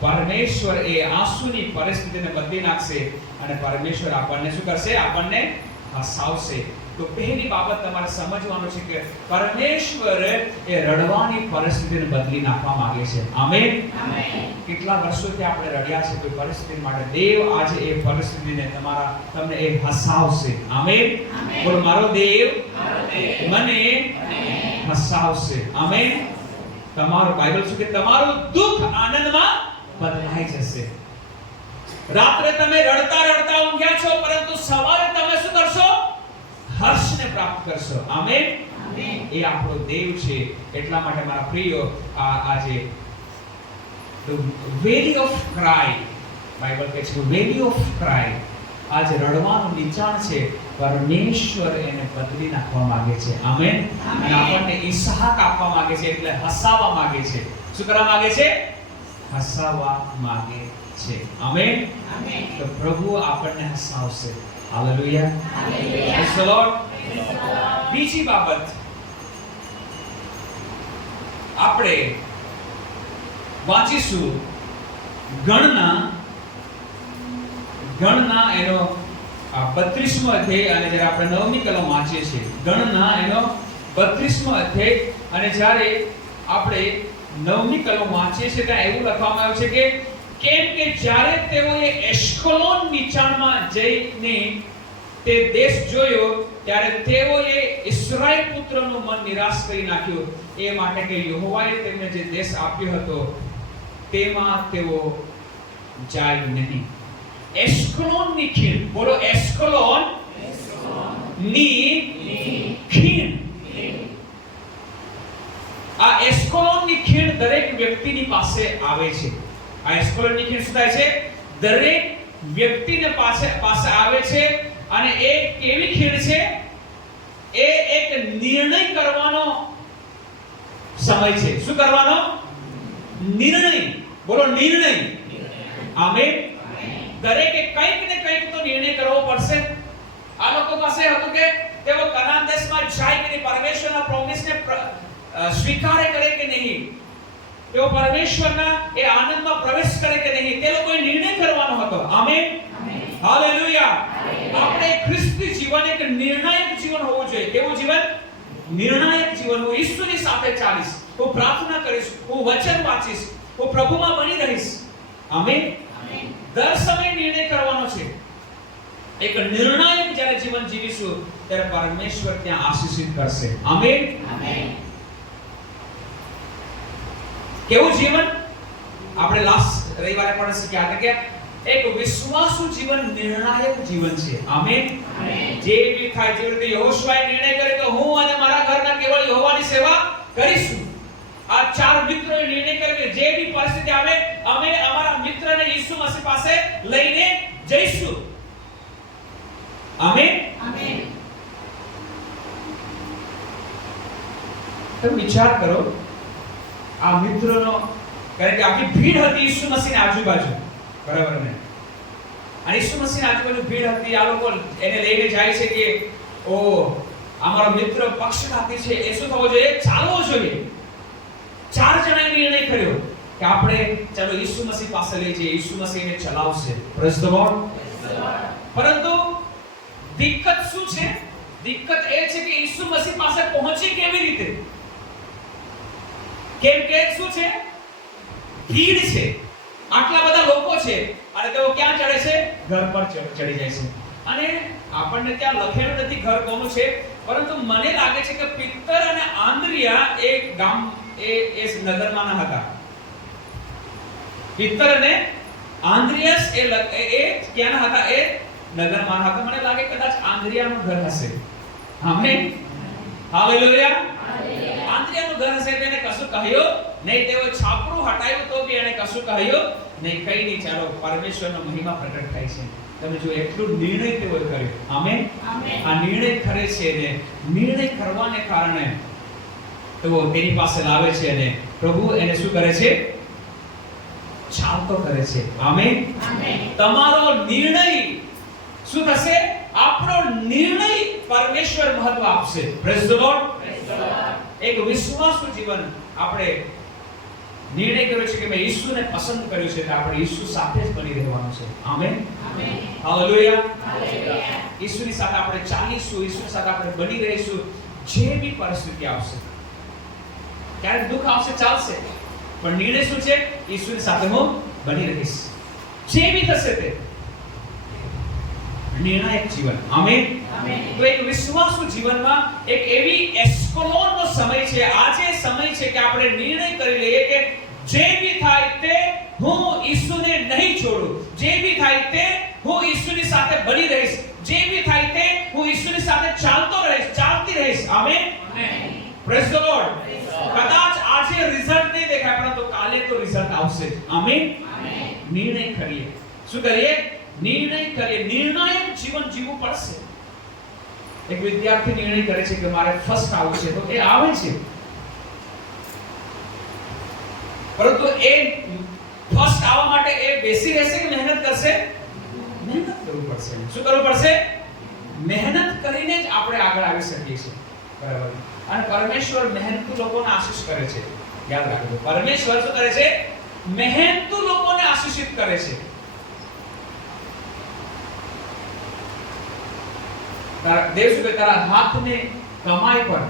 પરમેશ્વર એ આંસુની પરિસ્થિતિને બદલી નાખશે અને પરમેશ્વર આપણને શું કરશે? આપણને હસાવશે. તો પહેલી બાબત તમારે સમજવાનું છે કે પરમેશ્વર એ રડવાની પરિસ્થિતિને બદલી નાખવા માંગે છે. આમેન. કેટલા વર્ષોથી આપણે રડ્યા છે કોઈ પરિસ્થિતિ માટે, દેવ આજે એ પરિસ્થિતિને તમને એ હસાવશે. આમેન. બોલો, મારો દેવ મને હસાવશે. આમેન. તમારું બાઇબલ શું કે તમારું દુઃખ આનંદમાં બદલાઈ જશે. રાત્રે તમે રડતા રડતા ઊંઘ્યા છો, પરંતુ સવારે તમે શું કરશો? હર્ષને પ્રાપ્ત કરશો. આમેન. એ આપણો દેવ છે. એટલા માટે મારા પ્રિય આજે the valley of cry, Bible કહે છે valley of cry, આજે રડવાનું નિચાણ છે, પરમેશ્વર એને બદલી નાખવા માંગે છે. આમેન. અને આપણને ઈસહાક આપવા માંગે છે, એટલે હસાવવા માંગે છે. શું કરવા માંગે છે? હસાવવા માંગે છે. આમેન. તો પ્રભુ આપણને હસાવશે. હાલેલુયા. Praise the lord. બીજી બાબત આપણે વાંચીશું ગણના એનો 32મો અધ્યાય, અને જ્યારે આપણે 9મી કલમ વાંચીએ છીએ ગણના એનો 32મો અધ્યાય, અને જ્યારે આપણે 9મી કલમ વાંચીએ છીએ ત્યાં એવું લખવામાં આવ્યું છે કે કેમ કે જ્યારે તેઓએ એશ્કોલોન નીચાણમાં જઈને તે દેશ જોયો, ત્યારે તેઓએ ઇસ્રાએલ પુત્રનું મન નિરાશ કરી નાખ્યું, એ માટે કે યહોવાએ તેમને જે દેશ આપ્યો હતો તેમાં તેઓ જાય નહીં. એશ્કોલોનની ખીણ, બોલો એશ્કોલોન ની ખીણ. આ એશ્કોલોનની ખીણ દરેક વ્યક્તિની પાસે આવે છે. આ એશ્કોલોનની ખીણ શું થાય છે? દરેક વ્યક્તિને પાસે આવે છે. અને એ કેવી ખીણ છે? એ એક નિર્ણય કરવાનો સમય છે. શું કરવાનો? નિર્ણય. બોલો નિર્ણય. આમેન. દરેકે કંઈક ને કંઈક તો નિર્ણય કરવો પડશે. આ લોકો પાસે હતું કે તેઓ કનાન દેશમાં જાય કે નહીં, પરમેશ્વરના પ્રોમિસને સ્વીકારે કરે કે નહીં, તેઓ પરમેશ્વરના એ આનંદમાં પ્રવેશ કરે કે નહીં, તે લોકોએ નિર્ણય કરવાનો હતો. આમેન. હાલેલુયા. આપણે ખ્રિસ્તી જીવન એક નિર્ણાયક જીવન હોવું જોઈએ. કેવું જીવન? નિર્ણાયક જીવન. હું ઈશ્વરની સાથે ચાલીશ, હું પ્રાર્થના કરીશ, હું વચન વાંચીશ, હું પ્રભુમાં બની રહીશ. આમેન. દર સમયે નિર્ણય કરવાનો છે. એક નિર્ણાયક જ્યારે જીવન જીવીશું ત્યારે પરમેશ્વર ત્યાં આશીષિત કરશે. આમેન. કેવું જીવન? આપણે લાસ્ટ રવિવારે પણ શીખ્યા હતા કે એક વિશ્વાસુ જીવન નિર્ણાયક જીવન છે. આમેન. જે બી થાય, જે રીતે યહોશુઆએ નિર્ણય કર્યો કે હું અને મારા ઘરના કેવળ યહોવાની સેવા કરીશું. આ ચાર મિત્રોએ નિર્ણય કર્યો કે જે બી પરિસ્થિતિ આવે અમે અમારા મિત્રને ઈસુ મસીહ પાસે લઈને જઈશું. આમેન. તમે વિચાર કરો આ મિત્રોનો, કારણ કે આખી ભીડ હતી ઈસુ મસીહની આજુબાજુ, બરાબર ને? અને ઈસુ મસીહની આજુબાજુ ભીડ હતી. આ લોકો એને લઈને જાય છે કે ઓ અમારો મિત્ર પક્ષઘાતી છે, એ શું થવો જોઈએ? ચાલવો જોઈએ. ચાર જણાએ નિર્ણય કર્યો કે આપણે ચાલો ઈસુ મસીહ પાસે લઈ જઈએ, ઈસુ મસીહ એને ચલાવશે. Praise the lord. પરંતુ દિક્કત શું છે? દિક્કત એ છે કે ઈસુ મસીહ પાસે પહોંચી કેવી રીતે? કેમ કે શું છે? ભીડ છે, આટલા બધા લોકો છે, અને તેઓ ક્યાં ચડે છે? ઘર પર ચડી જાય છે. અને આપણને ત્યાં લખેલું નથી ઘર કોનું છે, પરંતુ મને લાગે છે કે પિત્તર અને આંદ્રિયા એક ગામ એ નગરમાંના હતા. પિત્તર અને આંદ્રિયાસ એ ક્યાંના હતા? એ નગરમાં હતા. મને લાગે કદાચ આંદ્રિયાનું ઘર હશે. આમેન. હાલેલુયા. આંદ્રિયાનું ઘર હશે. તેને કશું કહ્યું નહીં. તેઓ છાપરું હટાવ્યું તો બી એને કશું કહ્યું નહીં. કઈ નહીં, ચાલો પરમેશ્વરનો મહિમા પ્રગટ થાય છે. તમે જો એટલું નિર્ણય તેઓએ કર્યો. આમેન. આ નિર્ણય કરે છે ને નિર્ણય કરવાને કારણે તેઓ તેની પાસે લાવે છે અને પ્રભુ એને શું કરે છે? ચાલતો કરે છે. આમેન. તમારો નિર્ણય શું થશે? આપણો નિર્ણય પરમેશ્વર મહત્વ આપશે. Praise the lord. એક વિશ્વાસુ જીવન આપણે નિર્ણય કર્યો છે કે મેં ઈસુને પસંદ કર્યો છે, તો આપણે ઈસુ સાથે જ બની રહેવાનું છે. આમેન. હાલેલુયા. ઈસુની સાથે આપણે ચાલીશું, ઈસુની સાથે આપણે બની રહીશું, જે બી પરિસ્થિતિ આવશે. ક્યારેક દુઃખ આવશે, ચાલશે, પણ નિર્ણય શું છે? ઈસુની સાથે હું બની રહીશ, જે બી થશે તે. નિર્ણાયક જીવન. આમેન. તો એક વિશ્વાસુ જીવનમાં એક એવી એસ્કોલોનનો સમય છે, આજે સમય છે કે આપણે નિર્ણય કરી લઈએ કે જે બી થાય તે હું ઈસુને નહીં છોડું, જે બી થાય તે હું ઈસુની સાથે બની રહીશ, જે બી થાય તે હું ઈસુની સાથે ચાલતી રહીશ. આમેન. Praise the lord. કદાચ આજે રિઝલ્ટ નહીં દેખાય, પરંતુ કાલે તો રિઝલ્ટ આવશે. આમેન. નિર્ણય કરીએ. શું કરીએ? નિર્ણય કરીએ. નિર્ણાયક જીવન જીવવું પડશે. એક વિદ્યાર્થી નિર્ણય કરે છે કે મારે ફર્સ્ટ આવવું છે, તો એ આવે છે, પરંતુ એ ફર્સ્ટ આવવા માટે એ બેસી રહેશે કે મહેનત કરશે? મહેનત કરવું પડશે. શું કરવું પડશે? મહેનત કરીને જ આપણે આગળ આવી શકીએ છીએ. બરાબર. અને પરમેશ્વર મહેનતુ લોકોને આશીષ કરે છે. યાદ રાખજો, પરમેશ્વર શું કરે છે? મહેનતુ લોકોને આશીષિત કરે છે. દેવ શું કહે? તારા હાથને કમાઈ પર,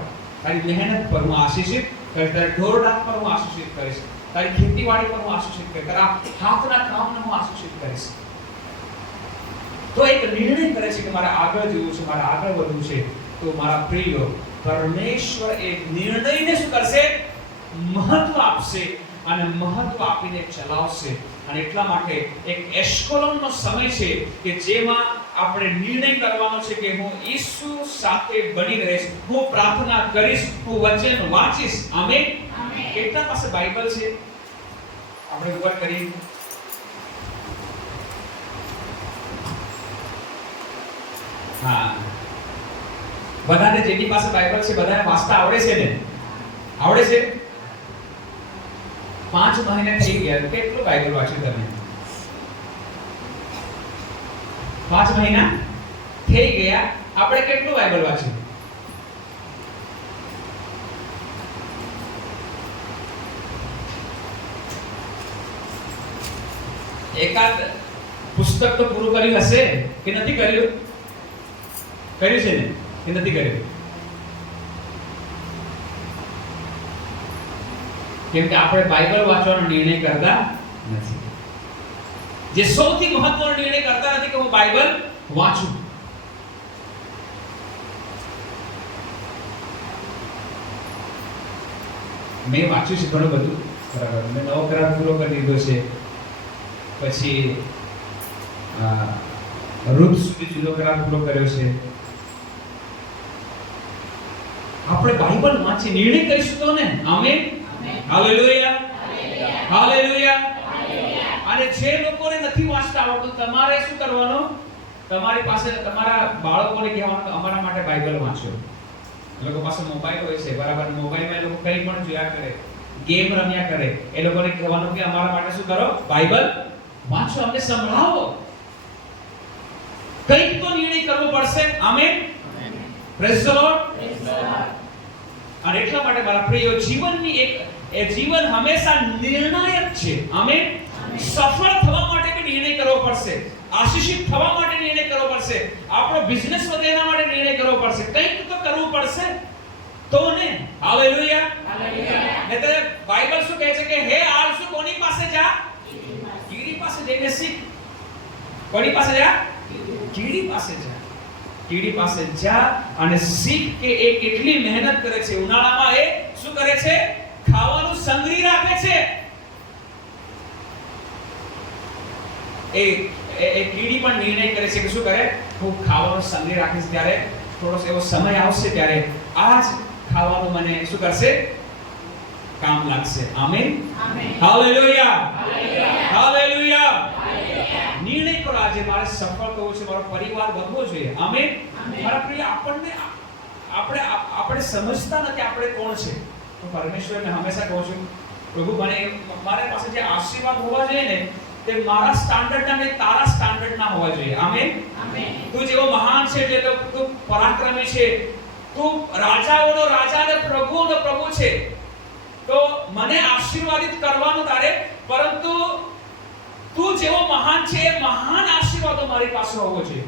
તારી મહેનત પર હું આશીષિત કરીશ, તારી ઢોરઢાક પર હું આશીષિત કરીશ, તારી ખેતીવાડી પર હું આશીષિત કરીશ, તારા હાથના કામને હું આશીષિત કરીશ. તો એક નિર્ણય કરે છે કે મારે આગળ જવું છે, મારે આગળ વધવું છે. તો મારા પ્રિય, પરમેશ્વર એ નિર્ણયને શું કરશે? મહત્વ આપશે અને મહત્વ આપીને ચલાવશે. અને એટલા માટે એક એસ્કોલોનનો સમય છે કે જેમાં આપણે નિર્ણય કરવાનો છે કે હું ઈસુ સાથે બની રહીશ, હું પ્રાર્થના કરીશ, હું વચન વાંચીશ. આમેન. કેટલા પાસે બાઇબલ છે? આપણે ઉપર કરી. હા, બધાને જેની પાસે બાઇબલ છે બધાને વાંચતા આવડે છે ને? આવડે છે? 5 મહિના થઈ ગયા, કેટલું બાઇબલ વાંચ્યું તમે? 5 મહિના થઈ ગયા, આપણે કેટલું બાઇબલ વાંચ્યું? એકાદ પુસ્તક તો પૂરું કર્યું હશે કે નથી કર્યું? કર્યું છે ને કે નથી કર્યું? કેમ કે આપણે બાઇબલ વાંચવાનો નિર્ણય કરતા નથી. જે સૌથી મહત્વનો નિર્ણય કરતા નથી કે હું બાઇબલ વાંચું. મેં વાંચ્યું છે ઘણું બધું. બરાબર. મેં નવો કરાર પૂરો કરી દીધો છે, પછી રૂપ સુધી જુદો કરાર પૂરો કર્યો છે. આપણે બાઇબલ વાંચી નિર્ણય કરીશું તો ને. આમેન. હાલેલુયા. હાલેલુયા. અને જે લોકોને નથી વાંચતા આવડતું, તમારે શું કરવાનું? તમારી પાસે તમારા બાળકોને કહેવાનું કે અમારા માટે બાઇબલ વાંચો. એ લોકો પાસે મોબાઈલ હોય છે, બરાબર. મોબાઈલમાં એ લોકો કંઈ પણ જોયા કરે, ગેમ રમ્યા કરે. એ લોકોને કહેવાનું કે અમારા માટે શું કરો? બાઇબલ વાંચો, અમને સંભળાવો. કંઈક તો નિર્ણય કરવો પડશે. આમેન. Praise the lord. અને એટલા માટે મારા પ્રિય, જીવનની એ જીવન હંમેશા નિર્ણાયક છે. આમેન. સફળ થવા માટે બી નિર્ણય કરવો પડશે, આશીષિત થવા માટે નિર્ણય કરવો પડશે, આપણો બિઝનેસ વધે એના માટે નિર્ણય કરવો પડશે. કંઈક તો કરવું પડશે તો ને. હાલેલુયા. નહીંતર બાઇબલ શું કહે છે કે હે આળસુ, કોની પાસે જા? કીડી પાસે જઈને શીખ. કોની પાસે જા? કીડી પાસે જા. કીડી પાસે જા અને શીખ કે એ કેટલી મહેનત કરે છે. ઉનાળામાં એ શું કરે છે? ખાવાનું સંગ્રહી રાખે છે. એ કીડી પણ નિર્ણય કરે છે કે શું કરે? હું ખાવાનું સંગ્રહી રાખીશ, ત્યારે થોડો એવો સમય આવશે ત્યારે આ જ ખાવાનું મને શું કરશે? કામ લાગશે. આમેન. હાલેલુયા. હાલેલુયા. નિર્ણય કરો આજે મારે સફળ થવું છે, મારો પરિવાર વધવો જોઈએ. આમેન. મારા પ્રિય, આપણે સમજતા નથી આપણે કોણ છે. તો પરમેશ્વરને હંમેશા કહું છું, પ્રભુ મને મારા પાસે જે આશીર્વાદ હોવા જોઈએ ને, તે મારા સ્ટાન્ડર્ડના ને તારા સ્ટાન્ડર્ડના હોવા જોઈએ. આમેન. તું જેવો મહાન છે, એટલે તું પરાક્રમી છે, તું રાજાઓનો રાજા અને પ્રભુઓનો પ્રભુ છે. તો મને આશીર્વાદિત કરવાનું તારે, પરંતુ તું જેવો મહાન છે એ મહાન આશીર્વાદો મારી પાસે હોવો જોઈએ.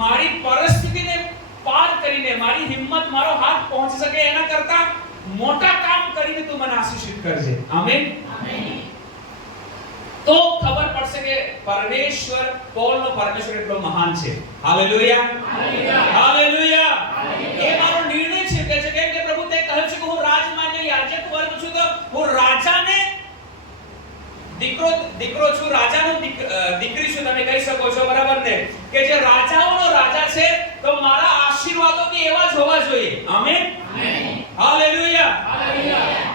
મારી પરિસ્થિતિને પાર કરીને મારી હિંમત, મારો હાથ પહોંચી શકે એના કરતા મોટા કામ કરીને તું મને આશીષિત કરજે. આમેન. તો ખબર પડશે કે પરમેશ્વર, પૌલનો પરમેશ્વર એટલો મહાન છે. Hallelujah, hallelujah. એ મારો નિર્ણય છે કે કેમ કે પ્રભુ તે કહ્યું છે કે હું રાજમાન્ય યાજક વર્ગ છું, તો હું રાજાને દીકરો છું, રાજાનો દીકરી છું. તમે કહી શકો છો, બરાબર ને, કે જે રાજાઓનો રાજા છે, તો મારા આશીર્વાદો બી એવા જ હોવા જોઈએ. Amen, hallelujah, hallelujah.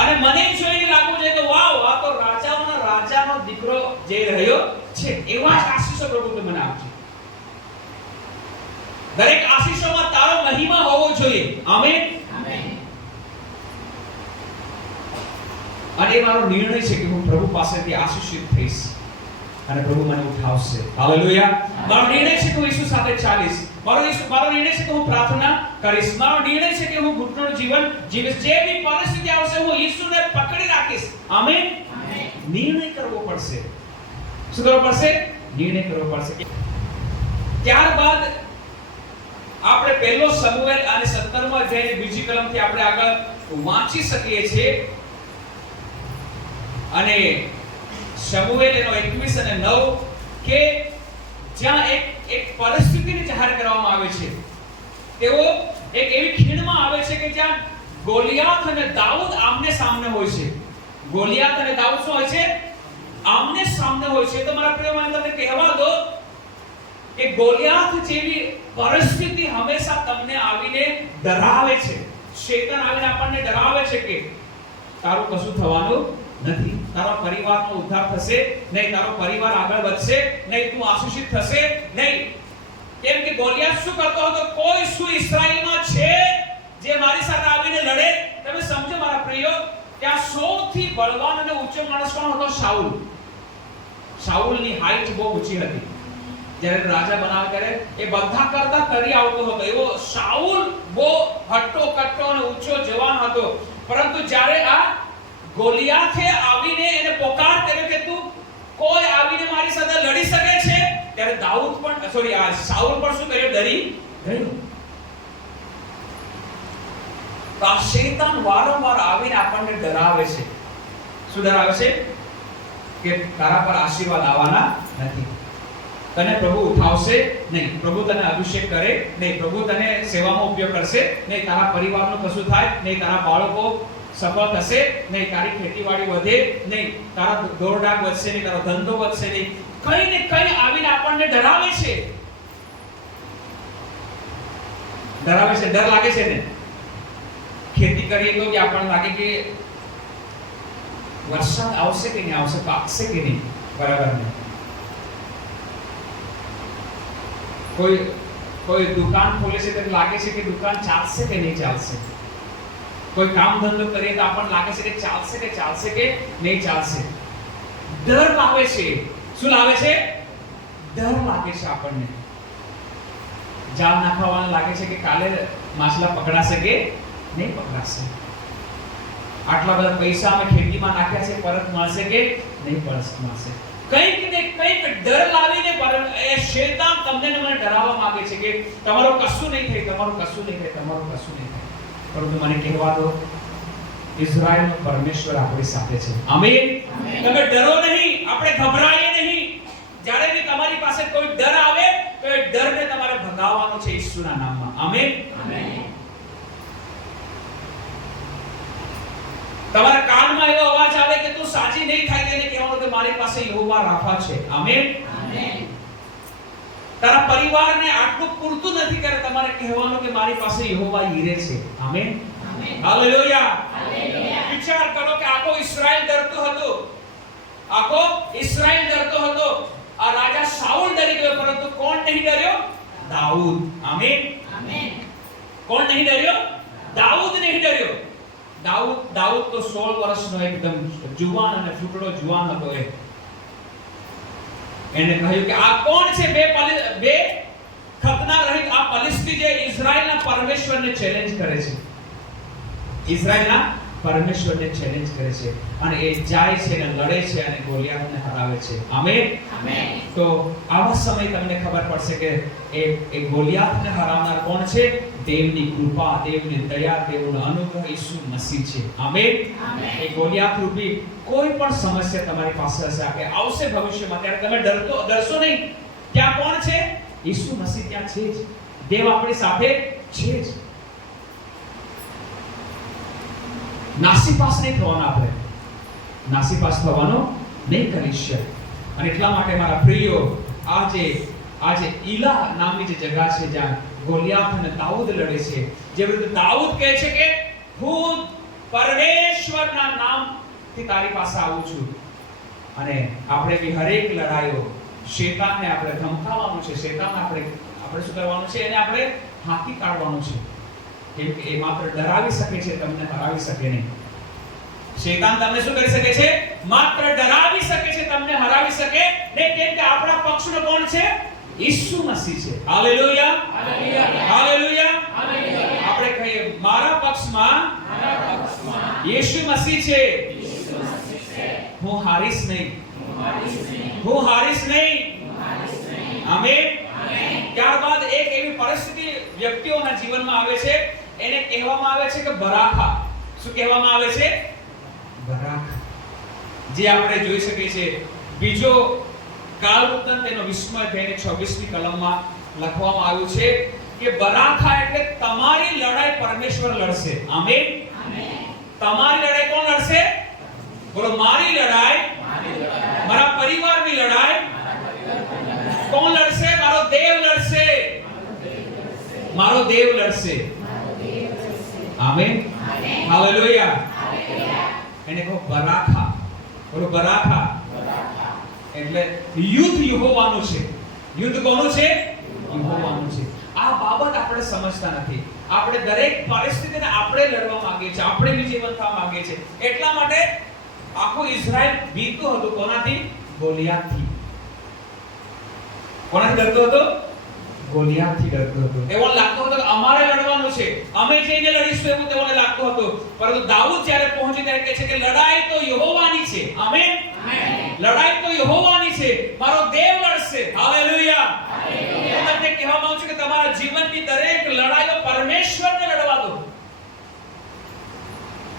અને મને જોઈને લાગવું જોઈએ કે વાવ, આ તો રાજાઓના રાજાનો દીકરો જે રહ્યો છે. એવા જ આશીષો પ્રભુ તું મને આપજે. દરેક આશીષોમાં તારો મહિમા હોવો જોઈએ. આમેન. અને એ મારો નિર્ણય છે કે હું પ્રભુ પાસેથી આશીષિત થઈશ અને પ્રભુ મને ઉઠાવશે. હાલેલુયા. મારો નિર્ણય છે કે હું ઈસુ સાથે ચાલીશ. મારો નિર્ણય છે કે હું પ્રાર્થના કરીશ. મારો નિર્ણય છે કે હું ઘૂંટણનું જીવન જીવીશ. જે બી પરિસ્થિતિ આવશે હું ઈસુને પકડી રાખીશ. આમેન. નિર્ણય કરવો પડશે. શું કરવો પડશે? નિર્ણય કરવો પડશે. ત્યારબાદ આપણે પહેલો શમુએલ અને 17મો અધ્યાયની બીજી કલમથી આપણે આગળ વાંચી શકીએ છીએ. અને શમુએલ એનો 21 અને 9 કે જ્યાં એક પરિસ્થિતિને જાહેર કરવામાં આવે છે. તેઓ એક એવી ખીણમાં આવે છે કે જ્યાં ગોલિયાત અને દાઉદ આમને સામને હોય છે. ગોલિયાત અને દાઉદ શું હોય છે? આમને સામને હોય છે. તો મારા પ્રિય મને તમને કહેવા દો કે ગોલિયાત જેવી પરિસ્થિતિ હંમેશા તમને આવીને ડરાવે છે. શેતાન આવીને આપણને ડરાવે છે કે તારું કશું થવાનું નથી, તારો પરિવારનો ઉદ્ધાર થશે નહીં, તારો પરિવાર આગળ વધશે નહીં, તું આશીષિત થશે નહીં. કેમ કે ગોલિયાત શું કરતો હતો? કોઈ શું ઇસ્રાયેલમાં છે જે મારી સાથે આવીને લડે? તમે સમજો મારા પ્રિયો, ત્યાં સૌથી બળવાન અને ઊંચો માણસ કોણ હતો? શાઉલ. શાઉલની હાઈટ બહુ ઊંચી હતી. જ્યારે રાજા બનાવ ત્યારે એ બધા કરતા તરી આવતો હતો. એવો શાઉલ બહુ હટ્ટો કટ્ટો અને ઊંચો જવાન હતો. પરંતુ જ્યારે આ ગોલિયાથે આવીને એને પોકાર કર્યો કે તું કોઈ આવીને મારી સાથે લડી શકે છે, ત્યારે દાઉદ પણ શાઉલ પણ શું કર્યું? ડરી ગયો. તો આ શૈતાન વારંવાર આવીને આપણને ડરાવે છે. શું ડરાવે છે? કે તારા પર આશીર્વાદ આવવાના નથી, તને પ્રભુ ઉઠાવશે નહીં, પ્રભુ તને અભિષેક કરે નહીં, પ્રભુ તને સેવામાં ઉપયોગ કરશે નહીં, તારા પરિવારનું કશું થાય નહીં, તારા બાળકો સફળ થશે નહીં, તારી ખેતીવાડી વધે નહીં, તારા દોરડાક વધશે નહીં, તારો ધંધો વધશે નહીં. કઈ ને કઈ આવીને આપણને ડરાવે છે. ડરાવે છે. ડર લાગે છે ને? ખેતી કરીએ તો આપણને લાગે કે વરસાદ આવશે કે નહીં આવશે, પાકશે કે નહીં, બરાબર ને? કોઈ દુકાન ખોલે છે તો લાગે છે કે દુકાન ચાલશે કે નહીં ચાલશે. કોઈ કામ ધંધો કરીએ તો આપણને લાગે છે કે ચાલશે કે નહીં ચાલશે. ડર લાવે છે. શું લાવે છે? ડર લાગે છે આપણને. જાળ નાખવાને લાગે છે કે કાલે માછલા પકડાશે કે નહીં પકડાશે. આટલા બધા પૈસા અમે ખેતીમાં નાખ્યા છે, પરત મળશે કે નહીં મળશે. કંઈક ને કંઈક ડર લાવીને એ શૈતાન તમને ને મને ડરાવવા માંગે છે કે તમારું કશું નહીં થાય, તમારું કશું નહીં થાય, તમારું કશું નહીં થાય. પરંતુ મને કહેવા દો, ઇઝરાયલનો પરમેશ્વર આપણી સાથે છે. આમેન. તમે ડરો નહીં, આપણે ગભરાઈએ નહીં. જ્યારે બી તમારી પાસે કોઈ ડર આવે તો એ ડરને તમારે ભગાવવાનો છે ઈસુના નામમાં. આમેન. તમારા કાનમાં એવો અવાજ આવે કે તું સાજી નહીં થાય, તેને કહેવાનું કે મારી પાસે યહોવા રાફા છે. આમેન. તારા પરિવારને આટલું પૂરતું નથી કરે, તમારે કહેવાનું કે મારી પાસે યહોવા યીરે છે. આમેન. હાલેલુયા. વિચાર કરો કે આખો ઇસ્રાયેલ ડરતો હતો. આખો ઇસ્રાયેલ ડરતો હતો. આ રાજા શાઉલ ડરી ગયો, પરંતુ કોણ નહીં ડર્યો? દાઉદ. આમેન. કોણ નહીં ડર્યો? દાઉદ નહીં ડર્યો. દાઉદ તો 16 વર્ષનો એકદમ જુવાન અને ફૂટડો જુવાન હતો. એને કહ્યું કે આ કોણ છે? બે ખતના રહિત આ ફિલિસ્તી જે ઇઝરાયલના પરમેશ્વરને ચેલેન્જ કરે છે, ઇઝરાયલના પરમેશ્વરને ચેલેન્જ કરે છે અને એ જાય છે અને લડે છે અને ગોલિયાતને હરાવે છે. આમેન. તો આવા સમય તમને ખબર પડશે કે એ ગોલિયાતને હરાવનાર કોણ છે? દેવની કૃપા, દેવની દયા, દેવનો અનુગ્રહ ઈસુ મસીહ છે. આમેન. એ ગોલિયાત રૂપી કોઈ પણ સમસ્યા તમારી પાસે હશે કે આવશે ભવિષ્યમાં, ત્યારે તમે ડરશો નહીં. ત્યાં કોણ છે? ઈસુ મસીહ ત્યાં છે જ. દેવ આપણી સાથે છે જ. નાસીપાસ નહીં થવાનો, આપણે નાસીપાસ થવાનો નહીં કરીશ. અને એટલા માટે મારા પ્રિયો, આજે ઈલા નામની જે જગ્યા છે જ્યાં ગોલિયાત અને દાઉદ લડે છે, જે રીતે દાઉદ કહે છે કે હું પરમેશ્વરના નામથી તારી પાસે આવું છું. અને આપણે બી હરેક લડાઈઓ શેતાનને આપણે ધમકાવવાનું છે, શેતાનને આપણે શું કરવાનું છે? એને આપણે હાંકી કાઢવાનું છે. કેમ કે એ માત્ર ડરાવી શકે છે, તમને હરાવી શકે નહીં. શેતાન તમને શું કરી શકે છે? માત્ર ડરાવી શકે છે, તમને હરાવી શકે નહીં. કેમ કે આપણા પક્ષનો કોણ છે? ઈસુ મસીહ છે. Hallelujah, hallelujah. આપણે કહીએ મારા પક્ષમાં ઈસુ મસીહ છે. હું હારીશ નહીં, હું હારીશ નહીં. આમેન. ત્યારબાદ એક એવી પરિસ્થિતિ વ્યક્તિઓના જીવનમાં આવે છે, એને કહેવામાં આવે છે કે બરાખા. શું કહેવામાં આવે છે? બરાખા. જે આપણે જોઈ શકીએ છીએ બીજો કાલવૃત્તાંત તેનો 20મા અધ્યાયની 26મી કલમમાં લખવામાં આવ્યું છે કે બરાખા એટલે તમારી લડાઈ પરમેશ્વર લડશે. આમેન. તમારી લડાઈ કોણ લડશે? બોલો, મારી લડાઈ, મારા પરિવારની લડાઈ કોણ લડશે? મારો દેવ લડશે. મારો દેવ લડશે. આમેન. હાલેલુયા. એને કહો બરાખા. બોલો, બરાખા. એટલે યુદ્ધ યહોવાનું છે. યુદ્ધ કોનું છે? યહોવાનું છે. આ બાબત આપણે સમજતા નથી. આપણે દરેક પરિસ્થિતિને આપણે લડવા માંગીએ છીએ, આપણે વિજયવંત થવા માંગીએ છીએ. એટલા માટે આખું ઇઝરાયલ બીતું હતું. કોનાથી? ગોલિયાતથી. કોનાથી ડરતો હતો? ગોલિયાતથી ડરતો હતો. એવો લાગતો હતો કે અમારે લડવાનું છે, અમે જઈને લડીશું, એવું તેઓને લાગતો હતો. પરંતુ દાઉદ જ્યારે પહોંચી ત્યારે કહે છે કે લડાઈ તો યહોવાની છે. આમેન. લડાઈ તો યહોવાની છે, મારો દેવ લડશે. હાલેલુયા. હું તમને કહેવા માંગુ છું કે તમારા જીવનની દરેક લડાઈઓ પરમેશ્વરને લડવા દો.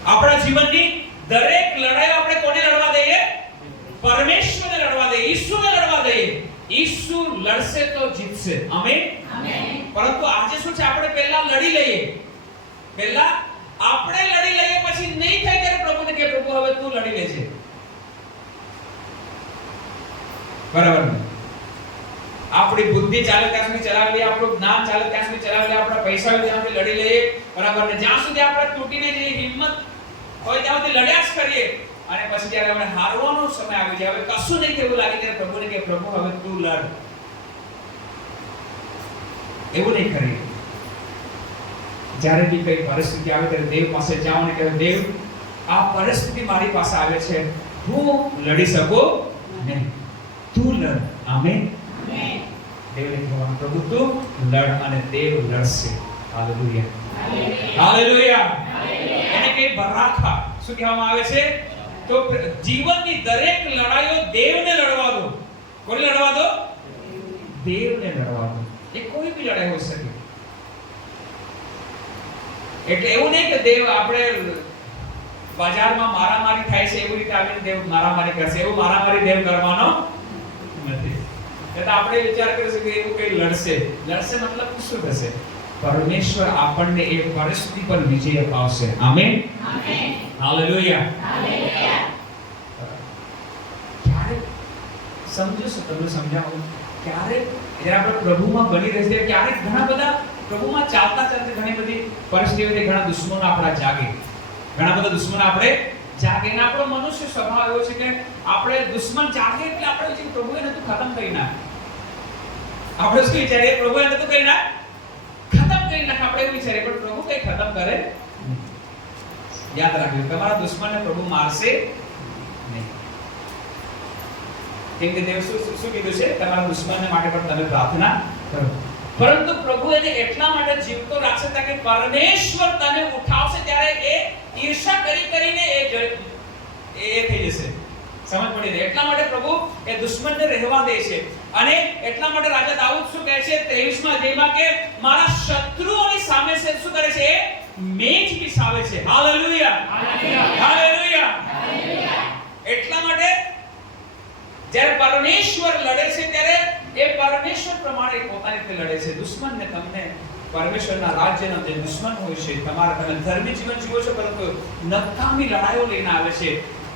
આપણા જીવનની દરેક લડાઈઓ આપણે કોને લડવા દઈએ? પરમેશ્વરને લડવા દઈએ, ઈસુને લડવા દઈએ. ઈસુ લડશે તો જીતશે. આમેન. પરંતુ આજે શું છે? આપણે પહેલા લડી લઈએ, પહેલા આપણે લડી લઈએ, પછી નહીં થાય ત્યારે પ્રભુને કે પ્રભુ હવે તું લડી લેજે. બરાબર ને? આપણી બુદ્ધિ ચાલે ત્યાં સુધી ચલાવી લઈએ, આપણું જ્ઞાન ચાલે ત્યાં સુધી ચલાવી લઈએ, આપણા પૈસા હોય ત્યાં સુધી લડી લઈએ. બરાબર ને? જ્યાં સુધી આપણે તૂટીને જઈએ, હિંમત હોય ત્યાં સુધી લડ્યા જ કરીએ. અને પછી જ્યારે આપણે હારવાનો સમય આવી જાય, હવે કશું નહીં થયું લાગે, ત્યારે પ્રભુને કે પ્રભુ હવે તું લડ. એવું નહીં કરીએ. જ્યારે બી કઈ પરિસ્થિતિ આવે ત્યારે દેવ પાસે જાઓ અને કહો, દેવ આ પરિસ્થિતિ મારી પાસે આવે છે, હું લડી શકું નહીં, તું લડ. આમેન. દેવને કહેવાનું, પ્રભુ તું લડ, અને દેવ લડશે. Hallelujah, hallelujah. એને કે બરાખા શું કહેવામાં આવે છે? તો જીવનની દરેક લડાઈઓ દેવને લડવા દો. કોને લડવા દો? દેવને લડવા દો. એ કોઈ બી લડાઈ હોઈ શકે. એટલે એવું નહીં કે દેવ આપણે બજારમાં મારામારી થાય છે એવી રીતે આવીને દેવ મારામારી કરશે. એવું મારામારી દેવ કરવાનો નથી. એટલે આપણે વિચાર કરીશું કે એવું કઈ લડશે. લડશે મતલબ શું થશે? પરમેશ્વર આપણને એ પરિસ્થિતિ પર વિજય અપાવશે. આમેન. હાલેલુયા. ક્યારે સમજો છો? તમે સમજાવો. ક્યારે જ્યારે આપણે પ્રભુમાં બની રહે છે, ક્યારેક ઘણા બધા પ્રભુમાં ચાલતા ચાલતા ઘણી બધી પરિસ્થિતિઓથી ઘણા દુશ્મનો આપણા જાગે. ઘણા બધા દુશ્મનો આપણે જાગે. અને આપણો મનુષ્ય સ્વભાવ એવો છે કે આપણે દુશ્મન જાગે એટલે આપણે વિચારીએ પ્રભુએ નતું ખતમ કરી નાખ. આપણે શું વિચારીએ? પ્રભુએ નતું કરી નાખ, ખતમ કરી નાખ. આપણે એવું વિચારીએ, પણ પ્રભુ કઈ ખતમ કરે. યાદ રાખજો, તમારા દુશ્મનને પ્રભુ મારશે નહીં. કેમ કે દેવ શું કીધું છે? તમારા દુશ્મનને માટે પણ તમે પ્રાર્થના કરો. પરંતુ પ્રભુ એને એટલા માટે જીવતો રાખશે તાકે પરમેશ્વર તને ઉઠાવશે ત્યારે એ ઈર્ષા કરીને એ થઈ જશે. સમજ પડી રહી? એટલા માટે પ્રભુ એ દુશ્મનને રહેવા દે છે. અને એટલા માટે રાજા દાઉદ શું કહે છે 23મા અધ્યાયમાં કે મારા શત્રુઓની સામે છે શું કરે છે? મેજ બિછાવે છે. Hallelujah, hallelujah, hallelujah. એટલા માટે જ્યારે પરમેશ્વર લડે છે ત્યારે એ પરમેશ્વર પ્રમાણે પોતાની રીતે લડે છે. દુશ્મનને તમને પરમેશ્વરના રાજ્યનો જે દુશ્મન હોય છે તમે ધર્મી જીવન જીવો છો પરંતુ નકામી લડાઈઓ લઈને આવે છે.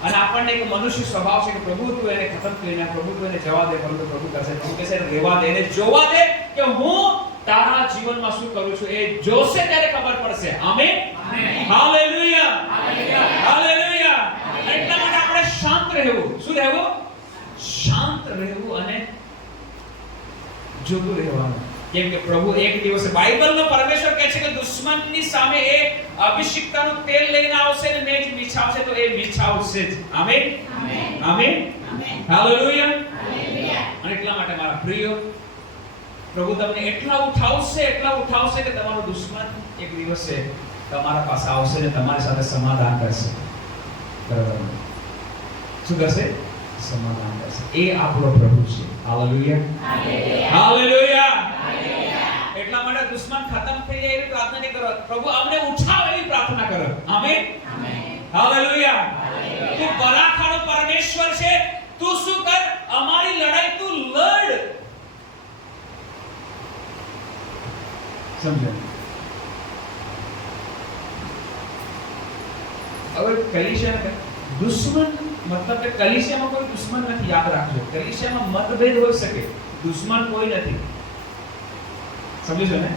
અને આપણને એક મનુષ્ય સ્વભાવ છે કે પ્રભુ તું એને ખતમ કરીને પ્રભુ તું એને જવા દે, પરંતુ પ્રભુ કહે છે રહેવા દે, એને જોવા દે કે હું તારા જીવનમાં શું કરું છું. એ જોશે ત્યારે ખબર પડશે. Amen, hallelujah, hallelujah. એટલા માટે આપણે શાંત રહેવું. શું રહેવું? શાંત રહેવું અને જોતું રહેવાનું. કેમ કે પ્રભુ એક દિવસે બાઇબલનો પરમેશ્વર કહે છે કે દુશ્મનની સામે એ અભિષિક્તનું તેલ લઈને આવશે અને મેજ બિછાવશે તો એ બિછાવશે જ. Amen, amen, hallelujah, hallelujah. અને એટલા માટે મારા પ્રિય પ્રભુ તમને એટલા ઉઠાવશે કે તમારો દુશ્મન એક દિવસે તમારા પાસે આવશે અને તમારી સાથે સમાધાન કરશે. બરાબર? શું કરશે? સમાધાન કરશે. એ આપણો પ્રભુ છે. Hallelujah, hallelujah. એટલા માટે દુશ્મન ખતમ થઈ જાય એવી પ્રાર્થના નહીં કરો, પ્રભુ અમને ઉઠાવ એવી પ્રાર્થના કરો. Amen, hallelujah. તું બરાખાનો પરમેશ્વર છે. તું શું કર? અમારી લડાઈ તું લડ. સમજો? હવે કલીસિયા દુશ્મન મતલબ કે કલીસિયામાં કોઈ દુશ્મન નથી. યાદ રાખજો, કલીસિયામાં મતભેદ હોઈ શકે, દુશ્મન કોઈ નથી. સમજો ને?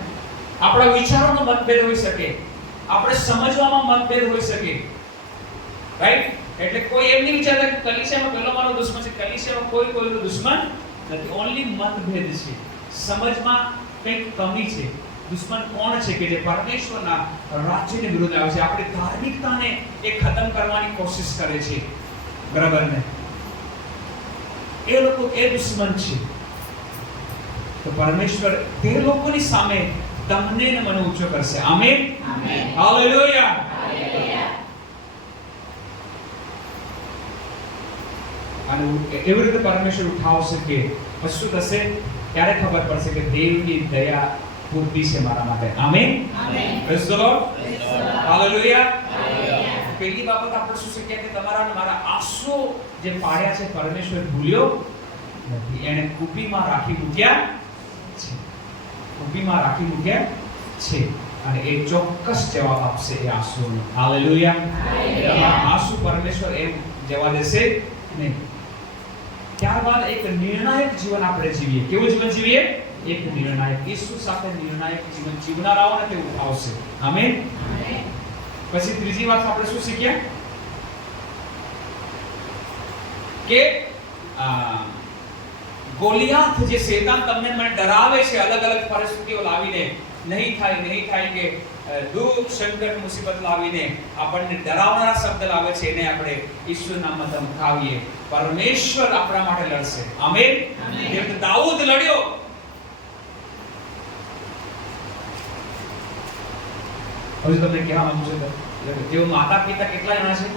આપણા વિચારોનો મતભેદ હોઈ શકે, આપણે સમજવામાં મતભેદ હોઈ શકે, રાઈટ? એટલે કોઈ એમ નહીં વિચારતા કે કલીસિયામાં પેલો મારો દુશ્મન છે. કલીસિયામાં કોઈ કોઈનો દુશ્મન નથી. ઓન્લી મતભેદ છે, સમજમાં કંઈક કમી છે. દુશ્મન કોણ છે? કે જે પરમેશ્વરના રાજ્યની વિરુદ્ધ આવે છે, આપણી ધાર્મિકતાને એ ખતમ કરવાની કોશિશ કરે છે. બરાબર ને? એ લોકો એ દુશ્મન છે. તો પરમેશ્વર તે લોકોની સામે તમને ને મને ઊંચો કરશે. Amen, hallelujah. અને એવી રીતે પરમેશ્વર ઉઠાવશે કે શું થશે? ત્યારે ખબર પડશે કે દેવની દયા પૂરતી છે મારા માટે. Amen, praise the lord, hallelujah. પહેલી બાબત આપણે શું શીખ્યા કે તમારા અને મારા આંસુ જે પાડ્યા છે પરમેશ્વર ભૂલ્યો નથી. એને કુપીમાં રાખી મૂક્યા છે. કુપીમાં રાખી મૂક્યા છે અને એ ચોક્કસ જવાબ આપશે એ આંસુનો. હાલેલુયા. આંસુ પરમેશ્વર એમ જવા દેશે નહીં. ત્યારબાદ એક નિર્ણાયક જીવન આપણે જીવીએ. કેવું જીવન જીવીએ? એક નિર્ણાયક, ઈસુ સાથે નિર્ણાયક જીવન જીવનારાઓને તે ઉઠાવશે. આમેન. પછી ત્રીજી વાત આપણે શું શીખ્યા? કે ગોલિયાત જે શેતાન તમને મને ડરાવે છે અલગ અલગ પરિસ્થિતિઓ લાવીને, નહીં થાય કે દુઃખ સંકટ મુસીબત લાવીને આપણને ડરાવનારા શબ્દ લાવે છે, એને આપણે ઈશ્વરના નામમાં ધમકાવીએ. પરમેશ્વર આપણા માટે લડશે. આમેન. જેમ દાઉદ લડ્યો, હવે તમને કહેવા માંગુ છું કે તેઓ માતા પિતા કેટલા જણા છે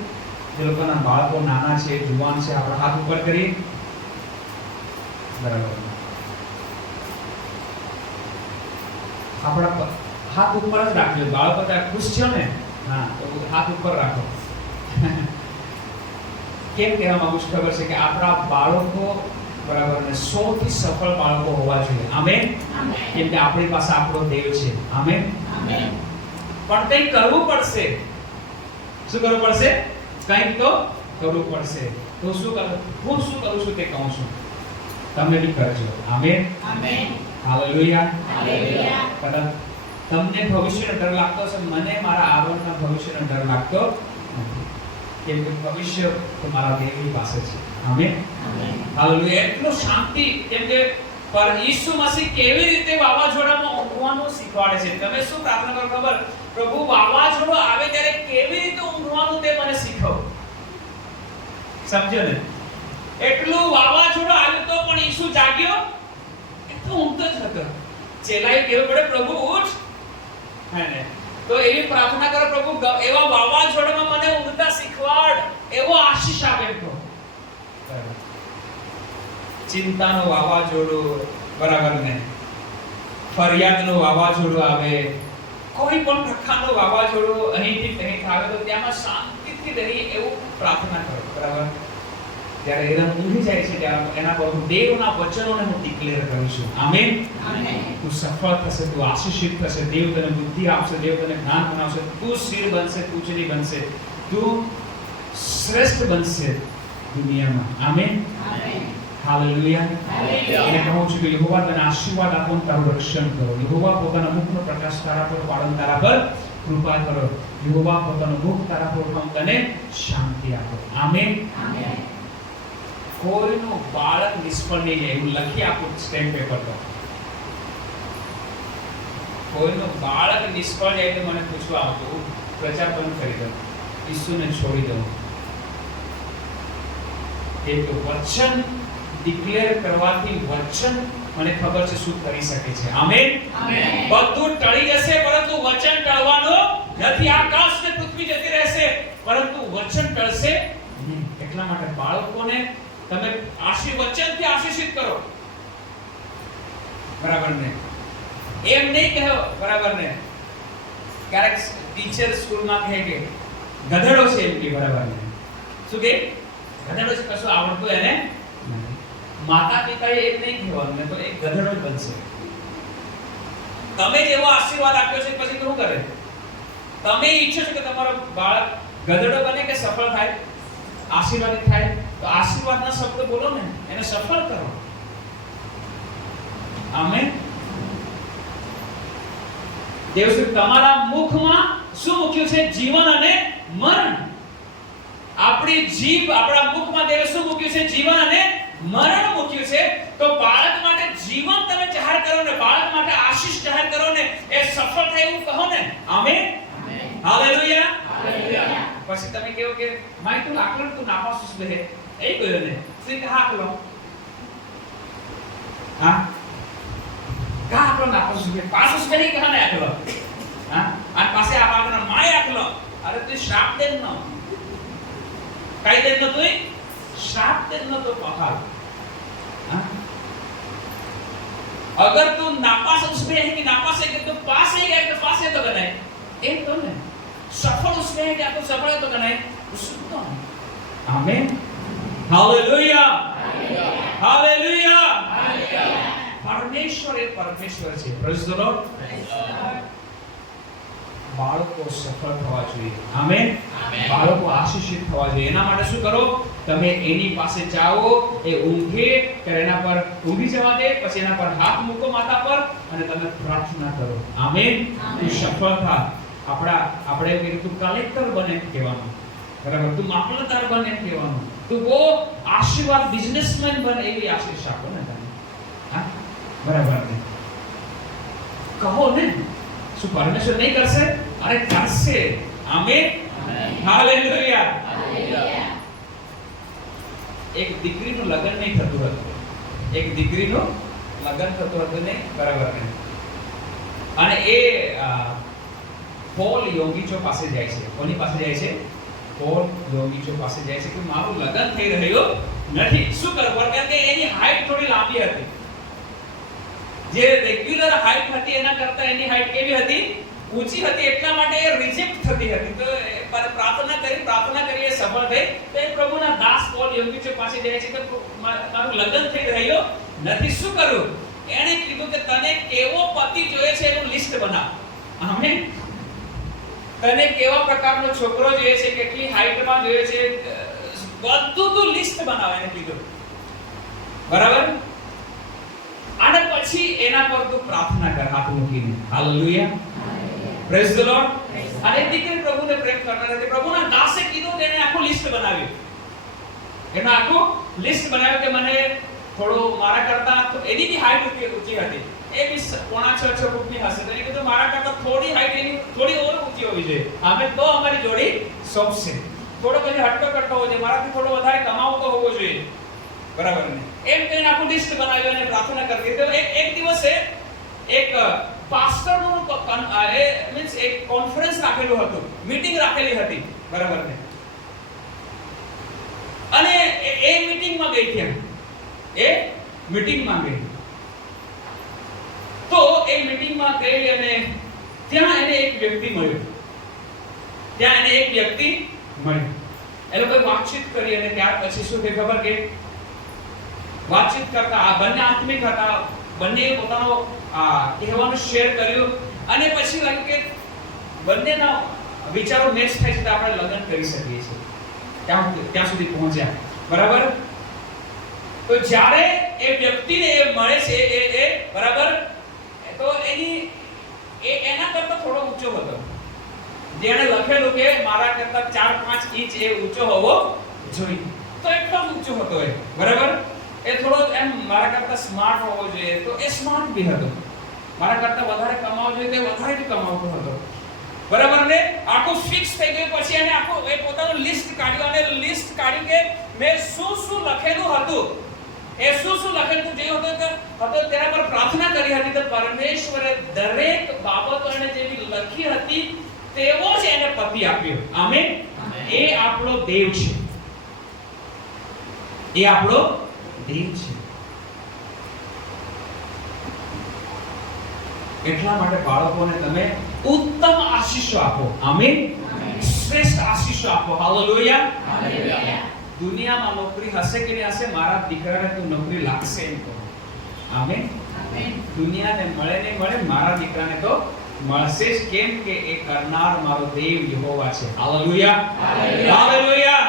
જે લોકોના બાળકો નાના છે, જુવાન છે? આપણે હાથ ઉપર કરીએ. બરાબર. આપણા હાથ ઉપર જ રાખજો. બાળકો ત્યાં ખુશ છે ને? હા, તો હાથ ઉપર રાખો. કેમ કહેવા માંગુ છું ખબર છે કે આપણા બાળકો બરાબર ને સૌથી સફળ બાળકો હોવા જોઈએ. આમેન. કેમ કે આપણી પાસે આપણો દેવ છે. આમેન. પણ કંઈક કરવું પડશે. શું કરવું પડશે? કંઈક તો કરવું પડશે. તો શું કરું? હું શું કરું છું તે કહું છું, તમે બી કરજો. Amen, hallelujah, hallelujah. તમને ભવિષ્યનો ડર લાગતો હશે, મને મારા આગળના ભવિષ્યનો ડર લાગતો નથી. કેમ કે ભવિષ્ય તો મારા દેવની પાસે છે. Amen, hallelujah. એટલો શાંતિ. કેમ કે પર ઈસુ મસીહ કેવી રીતે વાવાઝોડામાં ઊંઘવાનું શીખવાડે છે. તમે શું પ્રાર્થના કરો ખબર? પ્રભુ વાવાઝોડું આવે ત્યારે કેવી રીતે ઊંઘવાનું તે મને શીખવો. સમજો ને? એટલું વાવાઝોડું આવ્યું તો પણ ઈસુ જાગ્યો, એટલું ઊંઘતો જ હતો. ચેલાએ કહેવું પડે પ્રભુ ઉઠ, હે ને? તો એવી પ્રાર્થના કરો, પ્રભુ એવા વાવાઝોડામાં મને ઊંઘતા શીખવાડ, એવો આશીષ આપે તો. ચિંતાનો વાવાઝોડો, બરાબર ને, ફરિયાદનો વાવાઝોડો આવે, કોઈ પણ પ્રકારનો વાવાઝોડો અહીંથી ત્યાં આવે તો ત્યાંમાં શાંતિથી રહી એવું પ્રાર્થના કરો, બરાબર? જ્યારે એદમ ઊંઘી જાય છે ત્યારે એના પર દેવના વચનોને હું ડિક્લેર કરું છું. આમેન. તું સફળ થશે, તું આશીષિત થશે, દેવ તને બુદ્ધિ આપશે, દેવ તને જ્ઞાન બનાવશે, તું સ્થિર બનશે, તું ચડી બનશે, તું શ્રેષ્ઠ બનશે દુનિયામાં. આમેન. હાલેલુયા. અને કહું છું કે યહોવા તને આશીર્વાદ આપો, તારું રક્ષણ કરો. યહોવા પોતાના મુખનો પ્રકાશ તારા પર પાડો, તારા પર કૃપા કરો. યહોવા પોતાનું મુખ તારા પર ઉઠાવો, તને શાંતિ આપો. આમેન. કોઈનું બાળક નિષ્ફળ નહીં જાય એવું લખી આપો સ્ટેમ્પ પેપર પર. કોઈનું બાળક નિષ્ફળ જાય તો મને પૂછવા આવતું, પ્રચાર બંધ કરી દઉં, ઈસુને છોડી દઉં. એક વચન ડિક્લેર કરવાથી વચન મને ખબર છે શું કરી શકે છે. આમેન. બધું ટળી જશે પરંતુ વચન ટળવાનો નથી. આકાશ ને પૃથ્વી જતી રહેશે પરંતુ વચન ટળશે નહીં. એટલા માટે બાળકોને તમે વચનથી આશીષિત કરો, બરાબર ને? એમ નહીં કહો, બરાબર ને? ક્યારેક ટીચર સ્કૂલમાં કહે કે ગધેડો છે, એમ કે, બરાબર ને? શું કે ગધેડો છે, કશું આવડતું એને નથી. માતા પિતાએ એમ નહીં કહેવાનું, ને તો એક ગધેડો જ બનશે. તમે જેવો આશીર્વાદ આપ્યો છે પછી તો શું કરે? તમે ઈચ્છો છો કે તમારો બાળક ગધેડો બને કે સફળ થાય, આશીર્વાદિત થાય? તો આશીર્વાદના શબ્દ બોલો ને, એને સફળ કરો. આમેન. દેવ તમારા મુખમાં શું મૂક્યું છે? જીવન અને મરણ. આપણી જીભ, આપણા મુખમાં દેવે શું મૂક્યું છે? જીવન અને મરણ મૂક્યું છે. તો બાળક માટે જીવન તમે જાહેર કરો ને, બાળક માટે આશીષ જાહેર કરો ને, એ સફળ થાય એવું કહો ને. આમેન. હાલેલુયા. હાલેલુયા. પછી તમે કહો કે માય તું આકલન તું નાપાસ બેહે, એ કહ્યો ને શ્રી કા આકલો, હા કા આકલો નાપાસ બેહે, પાસ બેહે કહા ને આકલો, હા આ પાસે આ બાગનો માય આકલો. અરે તું શ્રાપ દેન નો, કઈ દેન નો? તું શ્રાપ દેન નો તો પહાડ. હા अगर तू नापास उसमें है कि नापास है कि तू पास है क्या तो पास है तो बनाए एक तो नहीं सफल उसमें है क्या तो सफल है तो बनाए उसको तो आमीन. हालेलुया. हालेलुया. પરમેશ્વર એ પરમેશ્વર છે. Praise the lord. બાળકો સફળ થવા જોઈએ. આમેન. બાળકો આશીષિત થવા જોઈએ. એના માટે શું કરો? તમે એની પાસે જાઓ, એ ઊંઘે ત્યારે એના પર ઊંઘી જવા દે, પછી એના પર હાથ મૂકો માથા પર અને તમે પ્રાર્થના કરો. આમેન. તું સફળ થા. આપણે એમ કહીએ તું કલેક્ટર બને કહેવાનું, બરાબર? તું મામલતદાર બને કહેવાનું, તું બહુ આશીર્વાદ બિઝનેસમેન બને એવી આશીષ આપો ને તમે. હા બરાબર ને? કહો ને. શું પરમેશ્વર નહીં કરશે? અરે કરશે. આમેન. હાલેલુયા. હાલેલુયા. એક દીકરીનું લગ્ન નહીં થતું હતું, એક દીકરીનું લગ્ન થતું હતું ને, બરાબર ને? અને એ પોલ યોગીચો પાસે જાય છે. કોની પાસે જાય છે? પોલ યોગીચો પાસે જાય છે કે મારું લગ્ન થઈ રહ્યું નથી, શું કરવું? કારણ કે એની હાઈટ થોડી લાંબી હતી. જે રેગ્યુલર હાઈટ હતી એના કરતા એની હાઈટ કેવી હતી? ઊંચી હતી. એટલા માટે એ રિજેક્ટ થતી હતી. તો પ્રાર્થના કરી એ સફળ થઈ. તો એ પ્રભુના દાસ પોલ યોગીચો પાસે જાય છે કે મારું લગ્ન થઈ રહ્યું નથી, શું કરું? એણે કીધું કે તને કેવો પતિ જોઈએ છે એનું લિસ્ટ બનાવ. આમેન. તને કેવા પ્રકારનો છોકરો જોઈએ છે, કેટલી હાઈટમાં જોઈએ છે, બધું તું લિસ્ટ બનાવ, એને કીધું, બરાબર? અને પછી એના પર તું પ્રાર્થના કર હાથ મૂકીને. હાલેલુયા. Praise the lord. અને દીકરી પ્રભુને પ્રેમ કરનાર હતી. પ્રભુના દાસે કીધું તેને આખું લિસ્ટ બનાવ્યું. એનો આખું લિસ્ટ બનાવ્યું કે મને થોડો મારા કરતા એની બી હાઈટ ઊંચી હતી, એ બી 5.5-6 ફૂટની હશે. તો એને કીધું મારા કરતા થોડી હાઈટ એની થોડી ઓર ઊંચી હોવી જોઈએ, અમે તો અમારી જોડી સોંપશે. થોડો પછી હટકો કરતો હોવો જોઈએ, મારાથી થોડો વધારે કમાવતો હોવો જોઈએ, બરાબર ને? એમ કહીને આખું લિસ્ટ બનાવ્યું અને પ્રાર્થના કરી. તો એક દિવસે એક પાસ્ટરનું મીન્સ એક કોન્ફરન્સ રાખેલું હતું, મીટિંગ રાખેલી હતી, બરાબર ને? અને એ મીટિંગમાં ગઈ ત્યાં, એ મીટિંગમાં ગઈ. તો એ મીટિંગમાં ગઈ અને ત્યાં એને એક વ્યક્તિ મળ્યો. એ લોકોએ વાતચીત કરી અને ત્યાર પછી શું થયું ખબર? કે વાતચીત કરતા આ બંને આત્મિક હતા, બંને પોતાનો કહેવાનું શેર કર્યું અને પછી લાગ્યું કે બંનેના વિચારો મેચ થાય છે તો આપણે લગ્ન કરી શકીએ છીએ. ત્યાં સુધી પહોંચ્યા, બરાબર? તો જ્યારે એ વ્યક્તિને એ મળે છે એ બરાબર, તો એના કરતા થોડો ઊંચો હતો. જેણે લખેલું કે મારા કરતા 4-5 ઇંચ એ ઊંચો હોવો જોઈએ, તો એટલો ઊંચો હતો એ, બરાબર? એ થોડો એમ મારા કરતા સ્માર્ટ હોવો જોઈએ, તો એ સ્માર્ટ બી હતો. મારા કરતા વધારે કમાવો જોઈએ તો વધારે બી કમાવતો હતો, બરાબર ને? આખું ફિક્સ થઈ ગયું. પછી એને આખું એ પોતાનું લિસ્ટ કાઢ્યું અને લિસ્ટ કાઢ્યું કે મેં શું લખેલું હતું, એ શું લખેલું જે હતો તેના પર પ્રાર્થના કરી હતી. તો પરમેશ્વરે દરેક બાબતો એને જેવી લખી હતી તેવો જ એને પતિ આપ્યો. આમેન. એ આપણો દેવ છે, એ આપણો દેવ છે. એટલા માટે બાળકોને તમે ઉત્તમ આશીષો આપો. આમીન. શ્રેષ્ઠ આશીષો આપો. હાલેલુયા. દુનિયામાં નોકરી હશે કે નહીં હશે, મારા દીકરાને તો નોકરી લાગશે એમ કહો. આમીન. દુનિયાને મળે નહીં મળે, મારા દીકરાને તો મળશે જ. કેમ કે એ કરનાર મારો દેવ યહોવા છે. હાલેલુયા. હાલેલુયા.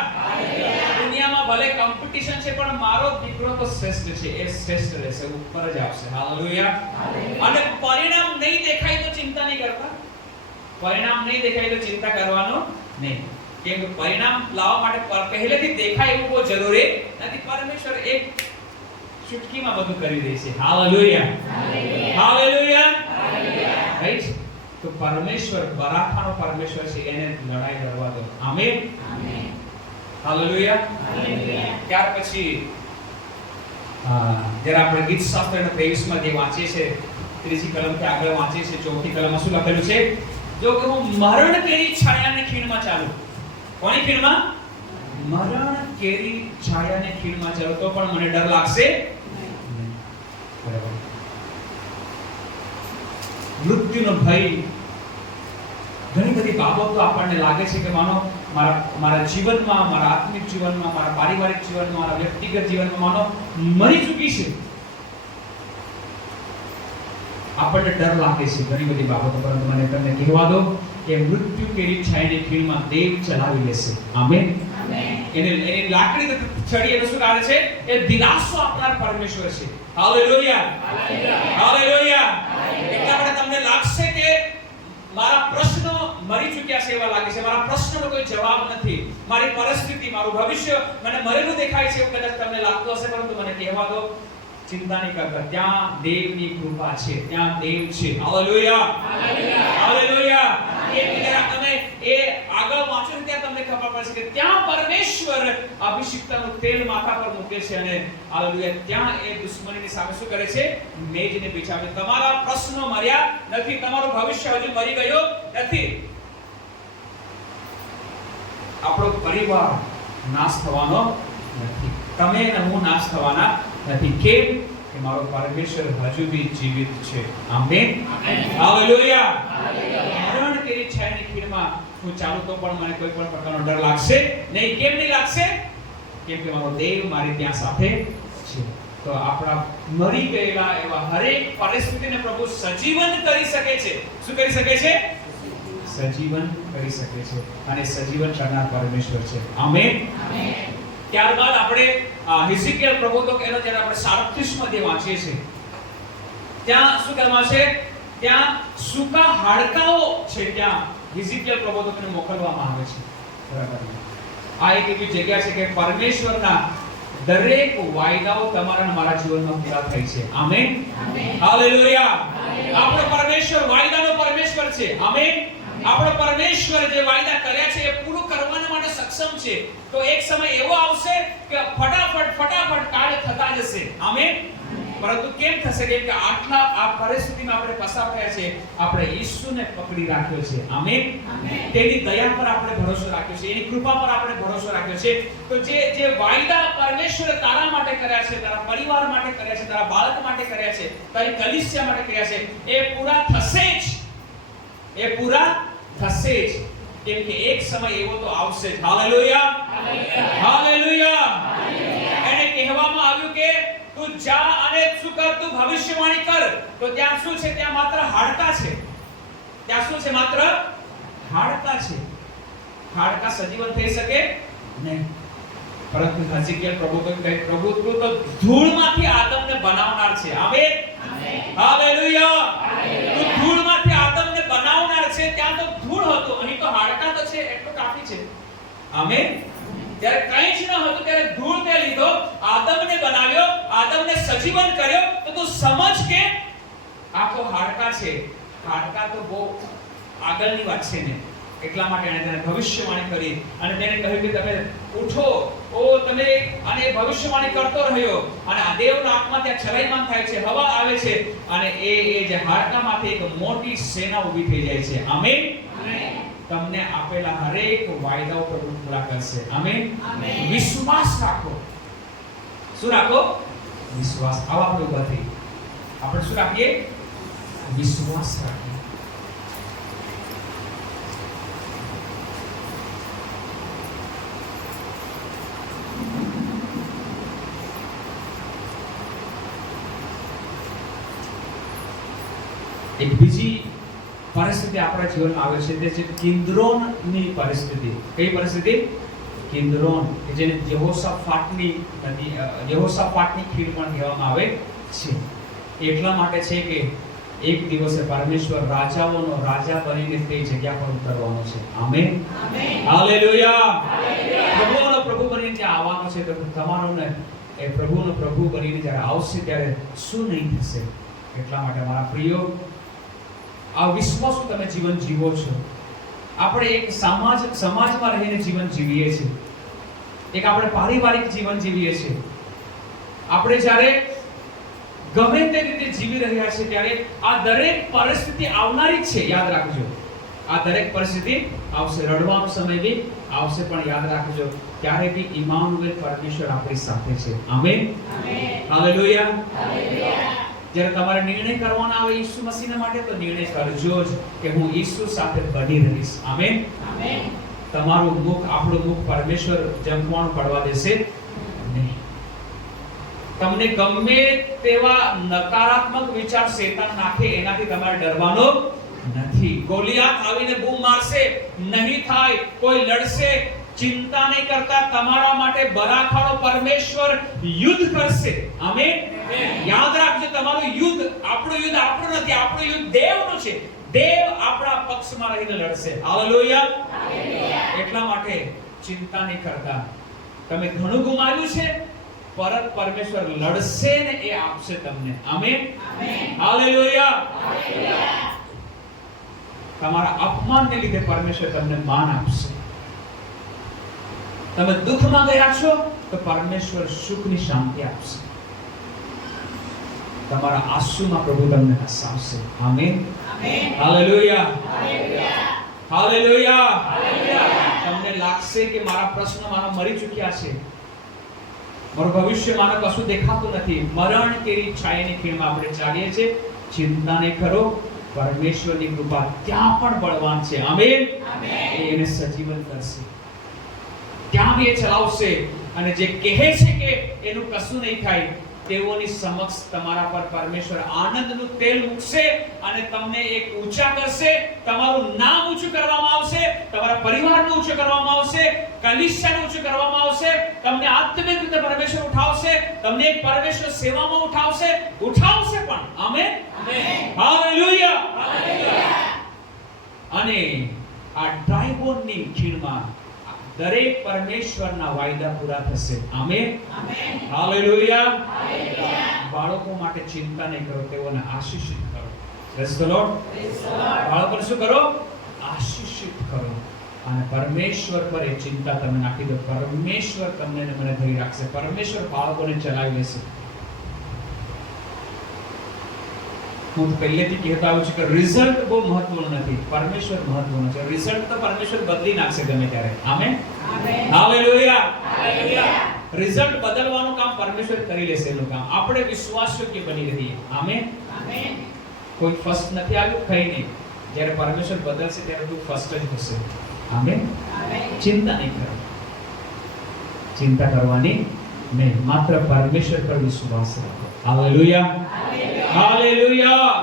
દુનિયામાં ભલે કોમ્પિટિશન છે પણ મારો દીકરો તો શ્રેષ્ઠ છે, એ શ્રેષ્ઠ રહેશે, ઉપર જ આવશે. હાલેલુયા. અને પરિણામ નહીં દેખાય તો ચિંતા નહીં કરતા. પરિણામ નહીં દેખાય તો ચિંતા કરવાનો નહીં. કેમ કે પરિણામ લાવવા માટે પહેલેથી દેખાય એવું બહુ જરૂરી નથી. પરમેશ્વર એક ચૂટકીમાં બધું કરી દે છે. હાલેલુયા. હાલેલુયા. રાઈટ? તો પરમેશ્વર બરાખાનો પરમેશ્વર છે, એને લડાઈ લડવા દો. આમેન. હાલેલુયા. ત્યાર પછી જ્યારે આપણે ગીત શાસ્ત્રના 23માં જે વાંચીએ છીએ, ત્રીજી કલમથી આગળ વાંચીએ છીએ, ચોથી કલમમાં શું લખેલું છે? જો કે હું મરણ કેરી છાયાની ખીણમાં ચાલું. કોની ખીણમાં? મરણ કેરી છાયાની ખીણમાં ચાલું તો પણ મને ડર લાગશે નહીં. બરાબર. મૃત્યુનો ભય, ઘણી બધી બાબતો આપણને લાગે છે કે માનો મારા જીવનમાં, મારા આત્મિક જીવનમાં, મારા પારિવારિક જીવનમાં, મારા વ્યક્તિગત જીવનમાં માનો મરી ચૂકી છે. આપણને ડર લાગે છે ઘણી બધી બાબતો, પરંતુ મને તમને કહેવા દો કે મૃત્યુ કેરી છાયાની ખીણમાં દેવ ચલાવી લેશે. આમેન. એની લાકડી ચડી એટલે શું કરે છે? એ દિલાસો આપનાર પરમેશ્વર છે. હાલેલુયા. હાલેલુયા. એટલે આપણે તમને લાગશે કે મારા પ્રશ્નો મરી ચૂક્યા છે એવા લાગે છે, મારા પ્રશ્નનો કોઈ જવાબ નથી, મારી પરિસ્થિતિ, મારું ભવિષ્ય મને મરેલું દેખાય છે એવું કદાચ તમને લાગતું હશે, પરંતુ મને કહેવા દો ચિંતા નહીં કરતા. ત્યાં દેવની કૃપા છે, ત્યાં દેવ છે. હાલેલુયા. હાલેલુયા. તમે એ આગળ વાંચો ત્યાં તમને ખબર પડશે કે ત્યાં પરમેશ્વર અભિષિક્તનું તેલ માથા પર મૂકે છે અને હાલેલુયા ત્યાં એ દુશ્મનીની સામે શું કરે છે? મેજને બિછાવે. તમારા પ્રશ્નો મર્યા નથી, તમારું ભવિષ્ય હજુ મરી ગયો નથી. આપણો પરિવાર નાશ થવાનો નથી, તમે અને હું નાશ થવાના નથી. કેમ કે મારો પરમેશ્વર હજુ બી જીવિત છે. આમેન. હાલેલુયા. મરણ કેરી છાયાની ખીણમાં હું ચાલું તો પણ મને કોઈ પણ પ્રકારનો ડર લાગશે નહીં. કેમ નહીં લાગશે? કેમ કે મારો દેવ મારી ત્યાં સાથે છે. તો આપણા મરી ગયેલા એવા હરેક પરિસ્થિતિને પ્રભુ સજીવન કરી શકે છે. શું કરી શકે છે? સજીવન કરી શકે છે. અને સજીવન કરનાર પરમેશ્વર છે. આમેન. ત્યારબાદ આપણે હિઝકીએલ પ્રબોધક એનો જ્યારે આપણે 37માં જે વાંચીએ છીએ ત્યાં શું કહેવામાં છે? ત્યાં સૂકા હાડકાઓ છે, ત્યાં હિઝકીએલ પ્રબોધકને મોકલવામાં આવે છે. બરાબર. આ એક એવી જગ્યા છે કે પરમેશ્વરના દરેક વાયદાઓ તમારા અને મારા જીવનમાં પૂરા થાય છે. આમેન. હાલેલુયા. આપણો પરમેશ્વર વાયદાનો પરમેશ્વર છે. આમેન. આપણો પરમેશ્વર જે વાયદા કર્યા છે એ પૂરું કરવા માટે સક્ષમ છે. તો એક સમય એવો આવશે કે ફટાફટ કાર્ય થતા જશે. આમેન. પરંતુ કેમ થશે? કેમ કે આટલા આ પરિસ્થિતિમાં આપણે પસાર થયા છે, આપણે ઈસુને પકડી રાખ્યો છે. આમેન. તેની દયા પર આપણે ભરોસો રાખ્યો છે, એની કૃપા પર આપણે ભરોસો રાખ્યો છે. તો જે વાયદા પરમેશ્વરે તારા માટે કર્યા છે, તારા પરિવાર માટે કર્યા છે, તારા બાળક માટે કર્યા છે, તારી કલીસિયા માટે કર્યા છે, એ પૂરા થશે જ. એ પૂરા થશે જ. કેમ કે એક સમય એવો તો આવશે જ. Hallelujah, hallelujah. એને કહેવામાં આવ્યું કે તું જા અને શું કર? તું ભવિષ્યવાણી કર. તો ત્યાં શું છે? ત્યાં માત્ર હાડકા છે. ત્યાં શું છે? માત્ર હાડકા છે. હાડકા સજીવન થઈ શકે નહીં. પરંતુ હઝિકિયલ પ્રભુ તો ધૂળમાંથી આદમને બનાવનાર છે. Amen, hallelujah. તું ધૂળમાંથી આદમને બનાવનાર છે. ત્યાં તો ધૂળ હતો, અહીં તો હાડકા તો છે, એટલું કાફી છે. આમેન. જ્યારે કંઈ જ ન હતું ત્યારે ધૂળ તે લીધો, આદમને બનાવ્યો, આદમને સજીવન કર્યો. તો તું સમજ કે આ તો હાડકા છે. હાડકા તો બહુ આગળની વાત છે ને. એટલા માટે એને તેને ભવિષ્યવાણી કરી અને તેને કહ્યું કે તમે ઉઠો, તમે અને ભવિષ્યવાણી કરતો રહ્યો અને આ દેવનો આત્મા ત્યાં ચલાયમાન થાય છે, હવા આવે છે અને એ જે હાડકામાંથી એક મોટી સેના ઊભી થઈ જાય છે. આમેન. તમને આપેલા હરેક વાયદાઓ પ્રભુ પૂરા કરશે. આમેન. વિશ્વાસ રાખો. શું રાખો? વિશ્વાસ. આવા આપણે ઊભા થઈ આપણે શું રાખીએ? વિશ્વાસ રાખીએ. એક બીજી પરિસ્થિતિ આપણા જીવનમાં આવે છે, તે છે કિન્દ્રોનની પરિસ્થિતિ. કઈ પરિસ્થિતિ? કિન્દ્રોન, કે જેને યહોશાફાટની ખીણ પણ કહેવામાં આવે છે. એટલા માટે છે કે એક દિવસે પરમેશ્વર રાજાઓનો રાજા બનીને તે જગ્યા પર ઉતરવાનો છે. Amen, hallelujah. પ્રભુનો પ્રભુ બનીને ત્યાં આવવાનો છે. તો તમારો ને એ પ્રભુનો પ્રભુ બનીને જ્યારે આવશે ત્યારે શું નહીં થશે? એટલા માટે મારા પ્રિયો, આ વિશ્વાસનું તમે જીવન જીવો છો. આપણે એક સમાજમાં રહીને જીવન જીવીએ છીએ. એક આપણે પારિવારિક જીવન જીવીએ છીએ. આપણે જ્યારે ગમે તે રીતે જીવી રહ્યા છીએ ત્યારે આ દરેક પરિસ્થિતિ આવનારી જ છે. યાદ રાખજો, આ દરેક પરિસ્થિતિ આવશે. રડવાનો સમય બી આવશે, પણ યાદ રાખજો ત્યારે બી ઇમાનુએલ પરમેશ્વર આપણી સાથે છે. Amen, hallelujah. જ્યારે તમારે નિર્ણય કરવાનો આવે ઈસુ મસીહના માટે, તો નિર્ણય કરજો જ કે હું ઈસુ સાથે બની રહીશ. આમેન. તમારું મુખ, આપણું મુખ પરમેશ્વર જમવાનું પડવા દેશે નહીં. તમને ગમે તેવા નકારાત્મક વિચાર શેતાન નાખે, એનાથી તમારે ડરવાનો નથી. ગોલિયાત આવીને બૂમ મારશે, નહીં થાય. કોઈ લડશે, ચિંતા નહીં કરતા. તમારા માટે બરાખાનો પરમેશ્વર યુદ્ધ કરશે. આમેન. યાદ રાખજો, તમારું યુદ્ધ, આપણું યુદ્ધ આપણું નથી, આપણું યુદ્ધ દેવનું છે. દેવ આપણા પક્ષમાં રહીને લડશે. હાલેલુયા. એટલા માટે ચિંતા નહીં કરતા. તમે ઘણું ગુમાવ્યું છે, પરત પરમેશ્વર લડશે ને એ આપશે તમને. Amen, hallelujah. તમારા અપમાનને લીધે પરમેશ્વર તમને માન આપશે. તમે દુઃખમાં ગયા છો તો પરમેશ્વર સુખની શાંતિ આપશે. તમારા આંસુમાં પ્રભુ તમને હસાવશે. Amen, hallelujah, hallelujah. તમને લાગશે કે મારા પ્રશ્ન મારા મરી ચૂક્યા છે, મારું ભવિષ્ય માને કશું દેખાતું નથી, મરણ કેરી છાયાની ખીણમાં આપણે ચાલીએ છીએ. ચિંતા નહીં કરો, પરમેશ્વરની કૃપા ત્યાં પણ બળવાન છે. આમેન. એને સજીવન કરશે, ત્યાં બી એ ચલાવશે. અને જે કહે છે કે એનું કશું નહીં થાય, તેઓની સમક્ષ તમારા પર પરમેશ્વર આનંદનું તેલ મૂકશે અને તમને એક ઊંચા કરશે. તમારું નામ ઊંચું કરવામાં આવશે, તમારા પરિવારનું ઊંચું કરવામાં આવશે, કલીસિયાનું ઊંચું કરવામાં આવશે. તમને આત્મિક રીતે પરમેશ્વર ઉઠાવશે, તમને એક પરમેશ્વર સેવામાં ઉઠાવશે પણ. Amen, hallelujah. અને આ ડ્રાયબોનની ખીણમાં દરેક પરમેશ્વરના વાયદા પૂરા થશે. Amen, hallelujah. બાળકો માટે ચિંતા નહીં કરો, તેઓને આશીષિત કરો. Praise the lord. બાળકોને શું કરો? આશીષિત કરો. અને પરમેશ્વર પર એ ચિંતા તમે નાખી દો. પરમેશ્વર તમને મને ધરી રાખશે. પરમેશ્વર બાળકોને ચલાવી લેશે. હું પહેલેથી કહેતો આવું છું કે રિઝલ્ટ બહુ મહત્વનું નથી, પરમેશ્વર મહત્વનું છે. રિઝલ્ટ તો પરમેશ્વર બદલી નાખશે ગમે ત્યારે. Amen, hallelujah, hallelujah. રિઝલ્ટ બદલવાનું કામ પરમેશ્વર કરી લેશે એનું કામ. આપણે વિશ્વાસયોગ્ય બની રહીએ. Amen, amen. કોઈ ફર્સ્ટ નથી આવ્યું, કઈ નહીં. જ્યારે પરમેશ્વર બદલશે ત્યારે તું ફર્સ્ટ જ હશે. Amen, amen. ચિંતા નહીં કરો, ચિંતા કરવાની નહીં, માત્ર પરમેશ્વર પર વિશ્વાસ રાખો. Hallelujah, hallelujah.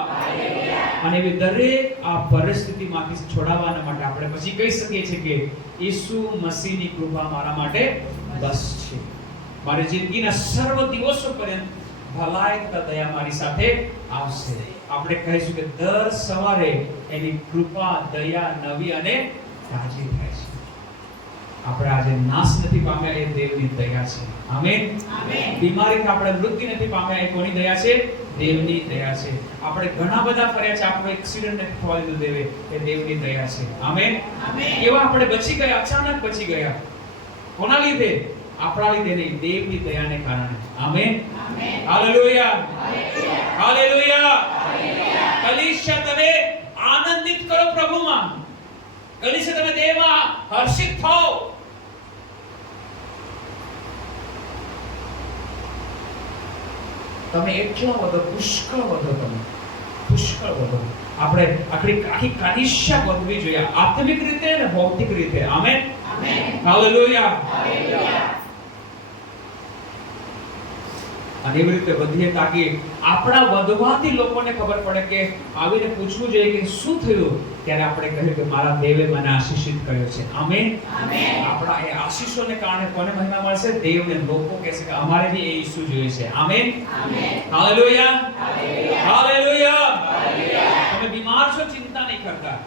અને એવી દરેક આ પરિસ્થિતિમાંથી છોડાવવા માટે આપણે પછી કહી શકીએ છીએ કે ઈસુ મસીહની કૃપા મારા માટે બસ છે. મારી જિંદગીના સર્વ દિવસો પર્યંત ભલાઈ તથા દયા મારી સાથે આવશે. આપણે કહીશું કે દર સવારે એની કૃપા દયા નવી અને તાજી થાય છે. આપણે આજે નાશ નથી પામ્યા, એ દેવની દયા છે. Amen, amen. બીમારીથી આપણે મૃત્યુ નથી પામ્યા, એ કોની દયા છે? દેવની દયા છે. આપણે ઘણા બધા ફર્યા છે, આપણો એક્સિડન્ટ નથી થવા દીધું દેવે, એ દેવની દયા છે. Amen, amen. કેવા આપણે બચી ગયા, અચાનક બચી ગયા. કોના લીધે? આપણા લીધે નહીં, દેવની દયાને કારણે. Amen, amen. Hallelujah, hallelujah, hallelujah. કલીસિયા તમે આનંદિત કરો પ્રભુમાં. કલીસિયા તમે દેવમાં હર્ષિત થાઓ. તમે એટલા વધો, પુષ્કળ વધો, તમે પુષ્કળ વધો. આપણે આખી કલીસિયા વધવી જોઈએ, આત્મિક રીતે અને ભૌતિક રીતે. Amen, amen. Hallelujah, hallelujah. અને એવી રીતે વધીએ તાકી આપણા વધવાથી લોકોને ખબર પડે કે આવીને પૂછવું જોઈએ કે શું થયું. ત્યારે આપણે કહ્યું કે મારા દેવે મને આશીષિત કર્યો છે. Amen, amen. આપણા એ આશીષોને કારણે કોને મહિમા મળશે? દેવને. લોકો કહેશે કે અમારે બી એ ઈસુ જોઈએ છે. Amen, amen. Hallelujah, hallelujah, hallelujah, hallelujah. તમે બીમાર છો, ચિંતા નહીં કરતા.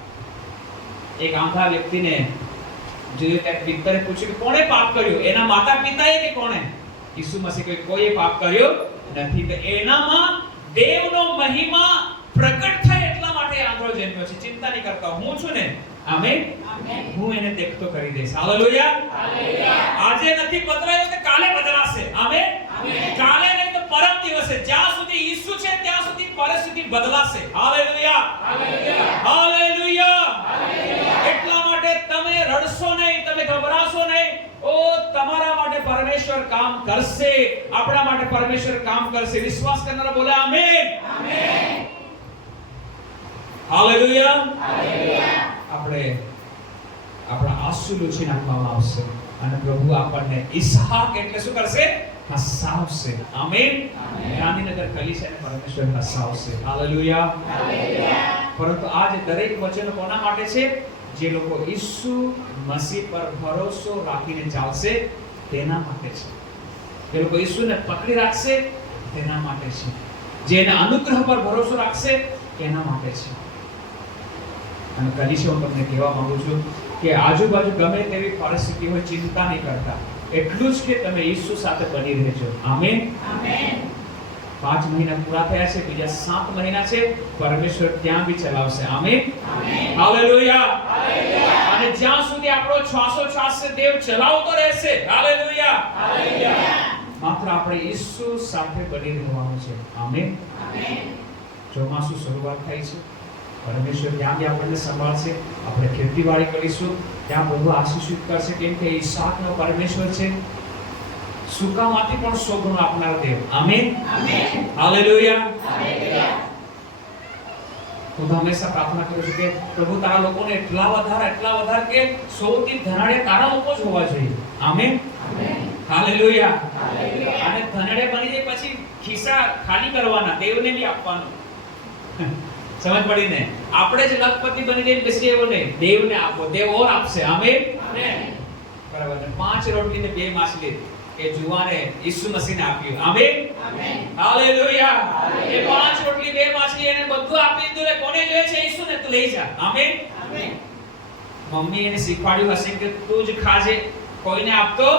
એક આંધા વ્યક્તિને જોયું ત્યારે પિત્તરે પૂછ્યું કે કોણે પાપ કર્યું? એના માતા પિતાએ કે કોણે? ઈસુ મસીહ કહે કોઈએ પાપ કર્યો નથી. તો એનામાં દેવનો મહિમા પ્રગટ થાય એટલા માટે આંધળો જન્મ્યો છે. ચિંતા નહીં કરતા, હું છું ને. Amen, amen. હું એને દેખતો કરી દઈશ. Hallelujah, hallelujah. આજે નથી બદલાયો તો કાલે બદલાશે. Amen, amen. કાલે નહીં તો પરમ દિવસે. જ્યાં સુધી ઈસુ છે ત્યાં સુધી પરિસ્થિતિ બદલાશે. Hallelujah, hallelujah, hallelujah, hallelujah. એટલા માટે તમે રડશો નહીં, તમે ગભરાશો નહીં. ઓ તમારા માટે પરમેશ્વર કામ કરશે, આપણા માટે પરમેશ્વર કામ કરશે. વિશ્વાસ કરનારા બોલે આમેન, આમેન. Hallelujah, hallelujah. આપણે આપણા આંસુ લૂછી નાખવામાં આવશે અને પ્રભુ આપણને ઈસહાક એટલે શું કરશે? હસાવશે. Amen, amen. ગાંધીનગર કલીસિયાને પરમેશ્વર હસાવશે. Hallelujah, hallelujah. પરંતુ આ જે દરેક વચનો કોના માટે છે? જે લોકો ઈસુ મસીહ પર ભરોસો રાખીને ચાલશે તેના માટે છે. જે લોકો ઈસુને પકડી રાખશે તેના માટે છે. જે એના અનુગ્રહ પર ભરોસો રાખશે એના માટે છે. અને કલીસિયા હું તમને કહેવા માંગુ છું કે આજુબાજુ ગમે તેવી પરિસ્થિતિ હોય, ચિંતા નહીં કરતા. એટલું જ કે તમે ઈસુ સાથે બની રહેજો. Amen, amen. 5 મહિના પૂરા થયા છે, બીજા 7 મહિના છે. પરમેશ્વર ત્યાં બી ચલાવશે. Amen, amen. Hallelujah, hallelujah. અને જ્યાં સુધી આપણો શ્વાસોચ્છ્વાસ છે દેવ ચલાવતો રહેશે. Hallelujah, hallelujah. માત્ર આપણે ઈસુ સાથે બની રહેવાનું છે. Amen, amen. ચોમાસું શરૂઆત થાય છે, પરમેશ્વર ત્યાં બી આપણને સંભાળશે. આપણે ખેતીવાડી કરીશું, ત્યાં બધું આશીષિત કરશે, કેમ કે ઈસાકનો પરમેશ્વર છે. સુકામાંથી પણ સોગુણ આપનાર દેવ. Amen, amen. Hallelujah, hallelujah. હું તો હંમેશા પ્રાર્થના કરું છું કે પ્રભુ તારા લોકોને એટલા વધાર કે સૌથી ધનાડે તારા લોકો જ હોવા જોઈએ. Amen, amen. Hallelujah, hallelujah. અને ધનાડે બની જાય પછી ખિસ્સા ખાલી કરવાના, દેવને બી આપવાનું. સમજ પડી ને? આપણે જ લખપતિ બની જઈને બેસી એવો નહીં, દેવને આપો, દેવ ઓર આપશે. Amen, amen. બરાબર ને? 5 રોટલી ને 2 માછલી એ જુવાને ઈસુ મસીહને આપ્યું. Amen, amen. હાલેલુયા. એ 5 રોટલી 2 માછલી એને બધું આપી દીધું. કોને જોઈએ છે? ઈસુને. તું લઈ જા. Amen, amen. મમ્મી એને શીખવાડ્યું હશે કે તું જ ખાજે, કોઈને આપતો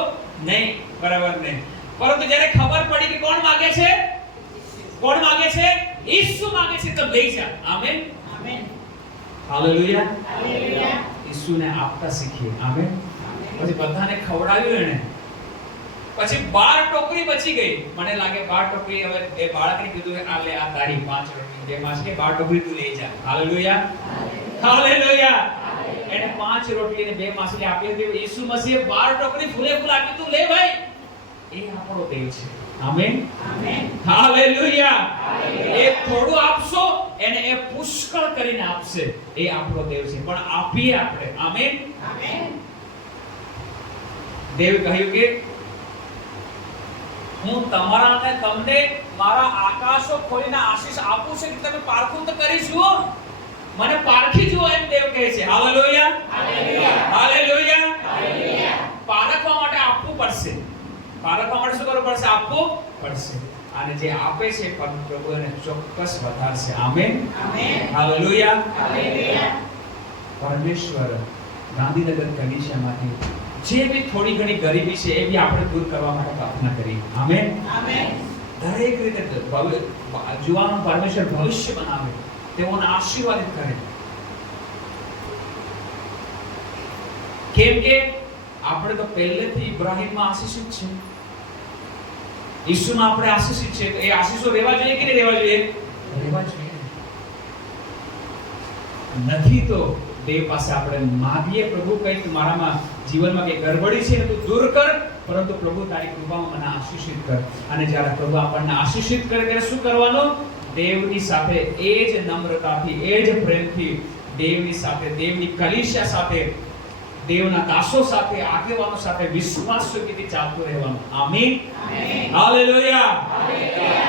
નહીં. બરાબર ને? પરંતુ જ્યારે ખબર પડી કે કોણ માંગે છે, કોણ માંગે છે? ઈસુ માંગે છે, તો લઈ જા. Amen, amen. Hallelujah, hallelujah. ઈસુને આપતા શીખીએ. આમેન. પછી બધાને ખવડાવ્યું એને. પછી 12 ટોકરી બચી ગઈ. મને લાગે 12 ટોકરી હવે એ બાળકને કીધું આ લે આ તારી 5 રોટલી 2 માસ કે 12 ટોકરી તું લઈ જા. Hallelujah hallelujah. એને 5 રોટલી અને 2 માછલી આપી હતી. ઈસુ મસીહે 12 ટોકરી ફૂલે ફૂલ આપી. તું લે ભાઈ. એ આપણો દેવ છે. Amen amen hallelujah. એ થોડું આપશો એને એ પુષ્કળ કરીને આપશે. એ આપણો દેવ છે. પણ આપીએ આપણે. Amen amen. દેવે કહ્યું કે હું તમારા અને તમને મારા આકાશો ખોલીને આશીષ આપું છું કે તમે પારખું તો કરી જુઓ, મને પારખી જુઓ એમ દેવ કહે છે. Hallelujah hallelujah hallelujah hallelujah. પારખવા માટે આપવું પડશે. પારખવા માટે શું કરવું પડશે? આપવું પડશે. અને જે આપે છે પ્રભુ એને ચોક્કસ વધારશે. Amen amen hallelujah hallelujah. પરમેશ્વર ગાંધીનગર કલિસિયામાંથી જે બી થોડી ઘણી ગરીબી છે એ બી આપણે દૂર કરવા માટે પ્રાર્થના કરી. Amen amen. દરેક રીતે જુવાનો પરમેશ્વર ભવિષ્ય બનાવે, તેઓને આશીર્વાદિત કરે. કેમ કે આપણે તો પહેલેથી ઇબ્રાહીમમાં આશીષિત છે, ઈસુમાં આપણે આશીષિત છે. તો એ આશીષો રહેવા જોઈએ કે નહીં રહેવા જોઈએ? રહેવા જોઈએ. નથી તો દેવ પાસે આપણે માંગીએ, પ્રભુ કંઈક મારામાં જીવનમાં કંઈક ગડબડી છે ને તું દૂર કર, પરંતુ પ્રભુ તારી કૃપામાં મને આશીષિત કર. અને જ્યારે પ્રભુ આપણને આશીષિત કરે ત્યારે શું કરવાનું? દેવની સાથે એ જ નમ્રતાથી, એ જ પ્રેમથી દેવની સાથે, દેવની કલીસિયા સાથે, દેવના દાસો સાથે, આગેવાનો સાથે વિશ્વાસ સુધી ચાલતું રહેવાનું. આમીન આમીન હાલેલુયા હાલેલુયા.